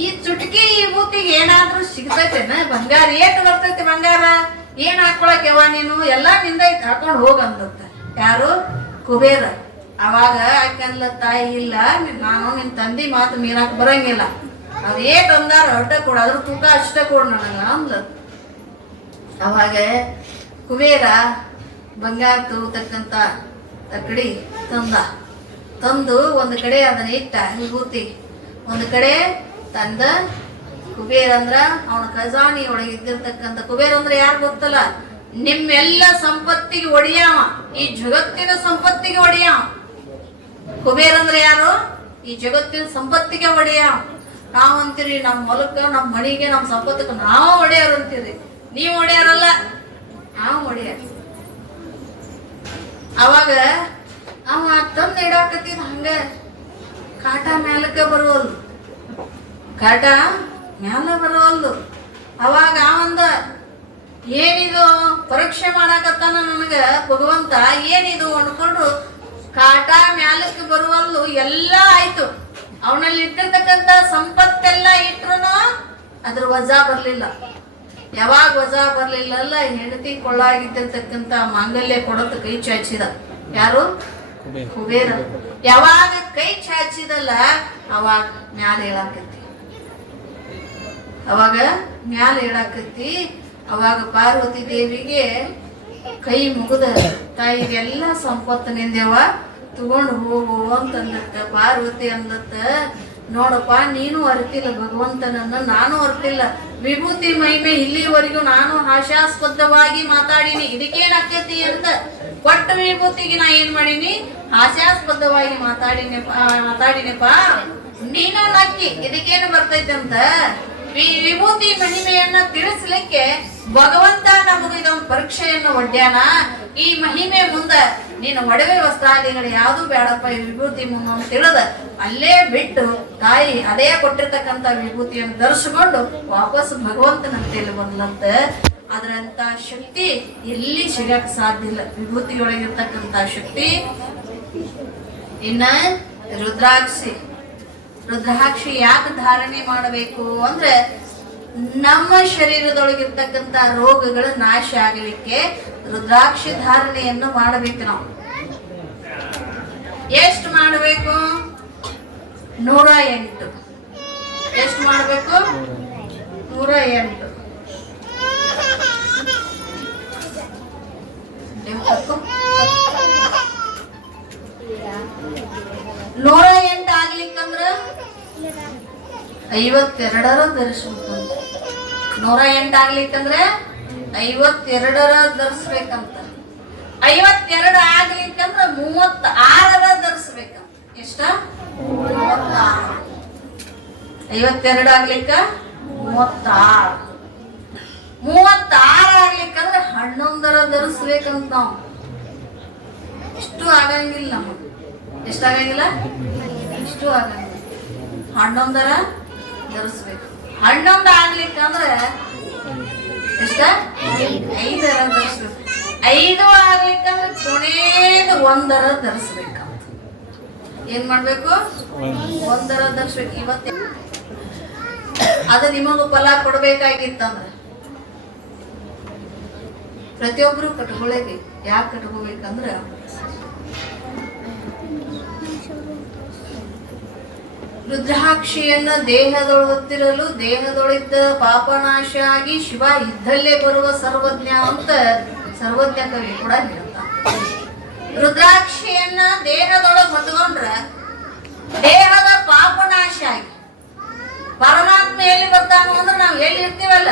ಈ ಚುಟಕಿ ವಿಭೂತಿಗೆ ಏನಾದ್ರೂ ಸಿಗ್ತೈತೇನ ಬಂಗಾರ? ಏಟ್ ಬರ್ತೈತಿ ಬಂಗಾರ? ಏನ್ ಹಾಕೊಳಕ್ ಯವ್ವ ನೀನು? ಎಲ್ಲಾ ನಿಂದೈತಿ, ಹಾಕೊಂಡ್ ಹೋಗಂದತ್ತ. ಯಾರು? ಕುಬೇರ. ಅವಾಗ ಆಕನ್ಲ, ತಾಯಿ ಇಲ್ಲ, ನಾನು ನಿನ್ ತಂದಿ ಮಾತು ಮೀರಾಕ್ ಬರಂಗಿಲ್ಲ, ಅವ್ರ ಏಟ್ ಅಂದಾರ ಅಡ್ಡ ಕೊಡ, ಅದ್ರ ತೂಕ ಅಷ್ಟ ಕೊಡ್ ನನಗ ಅಂದ್ಲ. ಅವಾಗ ಕುಬೇರ ಬಂಗಾರ ತಗೋತಕ್ಕಂತ ತಕ್ಕಡಿ ತಂದು ಒಂದು ಕಡೆ ಅದನ್ನ ಇಟ್ಟ ವಿಭೂತಿ, ಒಂದು ಕಡೆ ತಂದ. ಕುಬೇರ ಅಂದ್ರ ಅವನ ಖಜಾನಿ ಒಳಗೆ ಇದ್ದಿರ್ತಕ್ಕಂಥ, ಕುಬೇರ ಅಂದ್ರೆ ಯಾರು ಗೊತ್ತಲ್ಲ? ನಿಮ್ಮೆಲ್ಲ ಸಂಪತ್ತಿಗೆ ಒಡೆಯವ, ಈ ಜಗತ್ತಿನ ಸಂಪತ್ತಿಗೆ ಒಡೆಯವ. ಕುಬೇರ ಅಂದ್ರೆ ಯಾರು? ಈ ಜಗತ್ತಿನ ಸಂಪತ್ತಿಗೆ ಒಡೆಯವ. ನಾವ್ ಅಂತೀರಿ ನಮ್ ಹೊಲಕ್ಕ, ನಮ್ ಮಣಿಗೆ, ನಮ್ ಸಂಪತ್ತಕ್ಕೆ ನಾವು ಒಡೆಯರು ಅಂತೀರಿ. ನೀವು ಒಡೆಯರಲ್ಲ, ನಾವು ಒಡೆಯರ್. ಅವಾಗ ಅವ ತಂದ ಇಡಾಕತ್ತಿದ ಹಂಗ ಕಾಟ ಮ್ಯಾಲಕ್ಕ ಬರುವಲ್ದು, ಕಾಟ ಮ್ಯಾಲ ಬರುವಲ್ದು. ಅವಾಗ ಅವಂದ, ಏನಿದು ಪರೀಕ್ಷೆ ಮಾಡಾಕತ್ತಾನ ನನಗ ಭಗವಂತ, ಏನಿದು ಅನ್ಕೊಂಡು ಕಾಟ ಮ್ಯಾಲಕ್ಕೆ ಬರುವಲ್ಲು. ಎಲ್ಲ ಆಯ್ತು, ಅವನಲ್ಲಿ ಇಟ್ಟಿರ್ತಕ್ಕಂಥ ಸಂಪತ್ತೆಲ್ಲ ಇಟ್ರು ಅದ್ರ ವಜಾ ಬರ್ಲಿಲ್ಲ. ಯಾವಾಗ ವಜಾ ಬರ್ಲಿಲ್ಲಲ್ಲ, ಹೆಂಡತಿ ಕೊಳ್ಳಾಗಿದ್ದಿರ್ತಕ್ಕಂಥ ಮಾಂಗಲ್ಯ ಕೊಡೋದು ಕೈ ಚಾಚಿದ. ಯಾರು? ಕುಬೇರ. ಯಾವಾಗ ಕೈ ಚಾಚಿದಲ್ಲ, ಅವಾಗ ಮ್ಯಾಲ ಹೇಳಾಕತ್ತಿ, ಅವಾಗ ಮ್ಯಾಲ ಹೇಳಾಕತ್ತಿ. ಅವಾಗ ಪಾರ್ವತಿ ದೇವಿಗೆ ಕೈ ಮುಗಿದ, ತಾಯಿಗೆಲ್ಲ ಸಂಪತ್ತು ನಿಂದೆವ ತಗೊಂಡು ಹೋಗು ಅಂತಂದತ್ತ. ಪಾರ್ವತಿ ಅಂದತ್ತ, ನೋಡಪ್ಪ ನೀನು ಅರ್ತಿಲ್ಲ ಭಗವಂತನನ್ನ, ನಾನು ಅರ್ತಿಲ್ಲ. ವಿಭೂತಿ ಮಹಿಮೆ ಇಲ್ಲಿವರೆಗೂ ನಾನು ಹಾಸ್ಯಾಸ್ಪದವಾಗಿ ಮಾತಾಡಿನಿ, ಇದಕ್ಕೇನಾಕತಿ ಅಂತ ಕೊಟ್ಟ ವಿಭೂತಿಗೆ ನಾ ಏನ್ ಮಾಡೀನಿ? ಹಾಸ್ಯಾಸ್ಪದವಾಗಿ ಮಾತಾಡಿನಪ್ಪ. ನೀನು ನಕ್ಕಿ ಇದಕ್ಕೇನು ಬರ್ತೈತೆ ಅಂತ. ವಿಭೂತಿ ಮಹಿಮೆಯನ್ನ ತಿಳಿಸ್ಲಿಕ್ಕೆ ಭಗವಂತ ನಮಗೆ ಇದೊಂದು ಪರೀಕ್ಷೆಯನ್ನು ಒಡ್ಡ್ಯಾನ. ಈ ಮಹಿಮೆ ಮುಂದ ನೀನು ಒಡವೆ ವಸ್ತ್ರಾದಿಗಳು ಯಾವ್ದು ಬೇಡಪ್ಪ, ಈ ವಿಭೂತಿ ಮುನ್ನ ಅಂತ ತಿಳಿದ ಅಲ್ಲೇ ಬಿಟ್ಟು ತಾಯಿ ಅದೇ ಕೊಟ್ಟಿರ್ತಕ್ಕಂಥ ವಿಭೂತಿಯನ್ನು ಧರಿಸಿಕೊಂಡು ವಾಪಸ್ ಭಗವಂತನಂತೇಳಿ ಬಂದ್ಲಂತ. ಅದರಂತ ಶಕ್ತಿ ಎಲ್ಲಿ ಸಿಗಕ್ ಸಾಧ್ಯ ಇಲ್ಲ, ವಿಭೂತಿಯೊಳಗಿರ್ತಕ್ಕಂಥ ಶಕ್ತಿ. ಇನ್ನ ರುದ್ರಾಕ್ಷಿ ಯಾಕೆ ಧಾರಣೆ ಮಾಡಬೇಕು ಅಂದ್ರೆ, ನಮ್ಮ ಶರೀರದೊಳಗಿರ್ತಕ್ಕಂಥ ರೋಗಗಳು ನಾಶ ಆಗಲಿಕ್ಕೆ ರುದ್ರಾಕ್ಷಿ ಧಾರಣೆಯನ್ನು ಮಾಡಬೇಕು. ನಾವು ಎಷ್ಟು ಮಾಡಬೇಕು? 108. ಎಷ್ಟು ಮಾಡಬೇಕು? 108. 108 ಆಗ್ಲಿಕ್ಕಂದ್ರ 52 ಧರಿಸ್ಬೇಕು. 108 ಆಗ್ಲಿಕ್ಕಂದ್ರೆ 52 ಧರಿಸ್ಬೇಕಂತ. 52 ಆಗ್ಲಿಕ್ಕಂದ್ರ 36 ಧರಿಸ್ಬೇಕಂತ. ಎಷ್ಟ? 36. 52 ಆಗ್ಲಿಕ್ಕ 36. 36 ಆಗ್ಲಿಕ್ಕಂದ್ರೆ 11 ಧರಿಸ್ಬೇಕಂತ. ನಾವು ಇಷ್ಟು ಆಗಂಗಿಲ್ಲ, ನಮಗೆ ಎಷ್ಟಾಗಂಗಿಲ್ಲ, ಇಷ್ಟು ಆಗಂಗಿಲ್ಲ. 11 ಧರಿಸ್ಬೇಕು. 11 ಆಗ್ಲಿಕ್ಕಂದ್ರೆ ಎಷ್ಟ? 5 ಧರಿಸ್ಬೇಕು. 5 ಆಗ್ಲಿಕ್ಕಂದ್ರೆ ಕೊನೆಯದು 1 ಧರಿಸ್ಬೇಕಂತ. ಏನ್ ಮಾಡ್ಬೇಕು? 1 ಧರಿಸ್ಬೇಕು. ಇವತ್ತೇ ಅದು ನಿಮಗೂ ಫಲ ಕೊಡ್ಬೇಕಾಗಿತ್ತಂದ್ರೆ ಪ್ರತಿಯೊಬ್ರು ಕಟ್ಕೊಳ್ಳೇಬೇಕು. ಯಾಕೆ ಕಟ್ಕೋಬೇಕಂದ್ರ, ರುದ್ರಾಕ್ಷಿಯನ್ನ ದೇಹದೊಳಗುತ್ತಿರಲು ದೇಹದೊಳಿದ್ದ ಪಾಪನಾಶ ಆಗಿ ಶಿವ ಇದ್ದಲ್ಲೇ ಬರುವ ಸರ್ವಜ್ಞ ಅಂತ ಸರ್ವಜ್ಞ ಕವಿ ಕೂಡ ಹೇಳ್ತ. ರುದ್ರಾಕ್ಷಿಯನ್ನ ದೇಹದೊಳಗೆ ಹೊತ್ಕೊಂಡ್ರ ದೇಹದ ಪಾಪನಾಶ ಆಗಿ ಪರಮಾತ್ಮ ಎಲ್ಲಿ ಬರ್ತಾನೋ ಅಂದ್ರೆ ನಾವು ಎಲ್ಲಿ ಇರ್ತೀವಲ್ಲ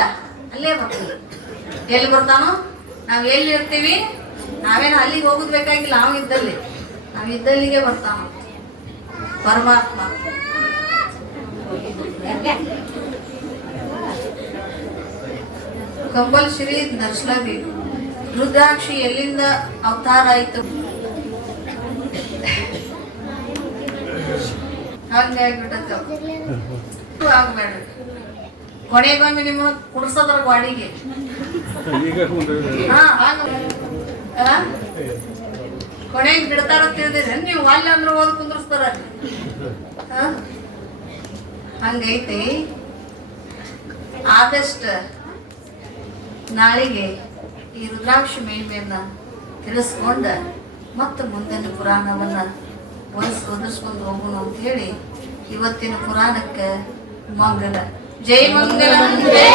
ಅಲ್ಲೇ ಬರ್ತೀವಿ. ಎಲ್ಲಿ ಬರ್ತಾನೋ? ನಾವು ಎಲ್ಲಿ ಇರ್ತೀವಿ, ನಾವೇನು ಅಲ್ಲಿಗೆ ಹೋಗುದ್ ಬೇಕಾಗಿಲ್ಲ. ನಾವು ಇದ್ದಲ್ಲಿಗೆ ಬರ್ತಾನ ಪರಮಾತ್ಮ. ಕಂಪಲ್ಸರಿ ಧರಿಸಲೇಬೇಕು. ರುದ್ರಾಕ್ಷಿ ಎಲ್ಲಿಂದ ಅವತಾರ ಆಯ್ತು? ಹಂಗಾಗ್ಬಿಟ್ಟತ್ತ. ಆಗ್ಬೇಡ, ಕೊನೆಗೊಂದು ನಿಮ್ಮ ಕುಡ್ಸೋದ್ರ ಗಾಡಿಗೆ. ಕೊನೆಗೆ ಬಿಡ್ತಾರ ತಿಳಿದಿದ್ರೆ ನೀವು ಅಲ್ಲಿ ಅಂದ್ರೆ ಓದ್ ಕುಂದ್ರಸ್ತಾರ. ಹಂಗೈತಿ. ಆದಷ್ಟು ನಾಳೆಗೆ ಈ ರುದ್ರಾಕ್ಷಿ ಮೇಲ್ಮೆಯನ್ನ ತಿಳಿಸ್ಕೊಂಡ ಮತ್ತು ಮುಂದಿನ ಪುರಾಣವನ್ನ ಓದಿಸ್ಕೊಂಡು ಹೋಗೋಣ ಅಂತ ಹೇಳಿ ಇವತ್ತಿನ ಪುರಾಣಕ್ಕೆ ಮಂಗಲ. ಜೈ ಮಂಗಲ, ಜೈ